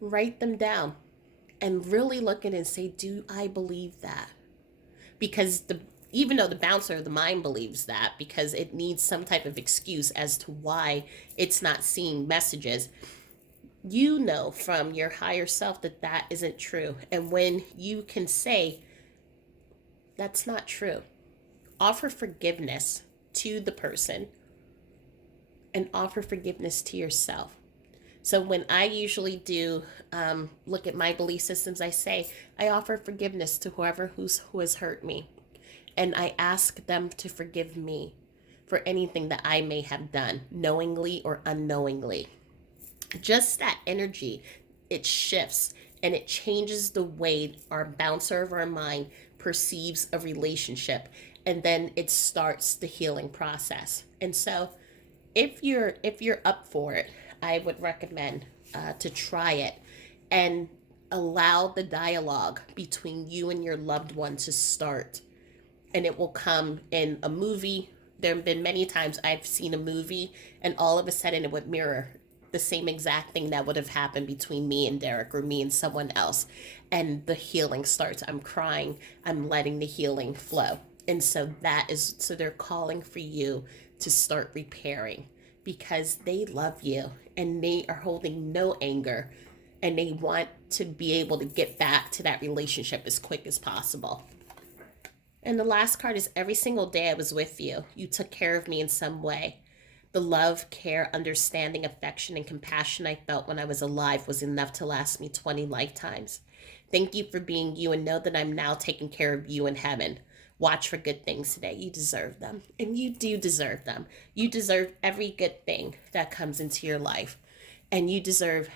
write them down, and really look at it and say, do I believe that? Because even though the bouncer of the mind believes that, because it needs some type of excuse as to why it's not seeing messages, you know from your higher self that that isn't true. And when you can say, that's not true, offer forgiveness to the person and offer forgiveness to yourself. So when I usually do look at my belief systems, I say, I offer forgiveness to whoever who has hurt me. And I ask them to forgive me for anything that I may have done, knowingly or unknowingly. Just that energy, it shifts and it changes the way our bouncer of our mind perceives a relationship. And then it starts the healing process. And so if you're up for it, I would recommend to try it and allow the dialogue between you and your loved one to start. And it will come in a movie. There have been many times I've seen a movie and all of a sudden it would mirror the same exact thing that would have happened between me and Derek or me and someone else. And the healing starts. I'm crying. I'm letting the healing flow. And so so they're calling for you to start repairing because they love you and they are holding no anger and they want to be able to get back to that relationship as quick as possible. And the last card is, every single day I was with you. You took care of me in some way. The love, care, understanding, affection, and compassion I felt when I was alive was enough to last me 20 lifetimes. Thank you for being you, and know that I'm now taking care of you in heaven. Watch for good things today. You deserve them. And you do deserve them. You deserve every good thing that comes into your life. And you deserve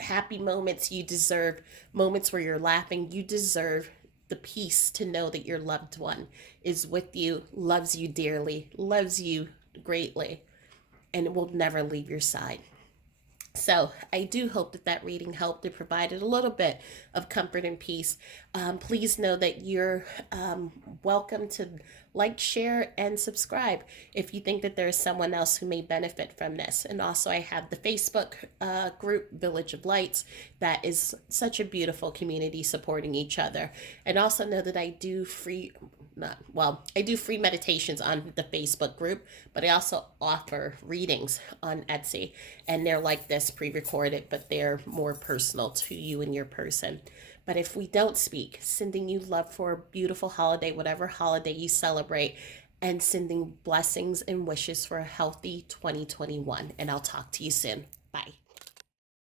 happy moments. You deserve moments where you're laughing. You deserve the peace to know that your loved one is with you, loves you dearly, loves you greatly, and will never leave your side. So I do hope that that reading helped and provided a little bit of comfort and peace. Please know that you're welcome to like, share, and subscribe if you think that there is someone else who may benefit from this. And also, I have the Facebook group, Village of Lights, that is such a beautiful community supporting each other. And also know that I do free not well, I do free meditations on the Facebook group, but I also offer readings on Etsy, and they're like this, pre-recorded, but they're more personal to you and your person. But if we don't speak, sending you love for a beautiful holiday, whatever holiday you celebrate, and sending blessings and wishes for a healthy 2021. And I'll talk to you soon. Bye.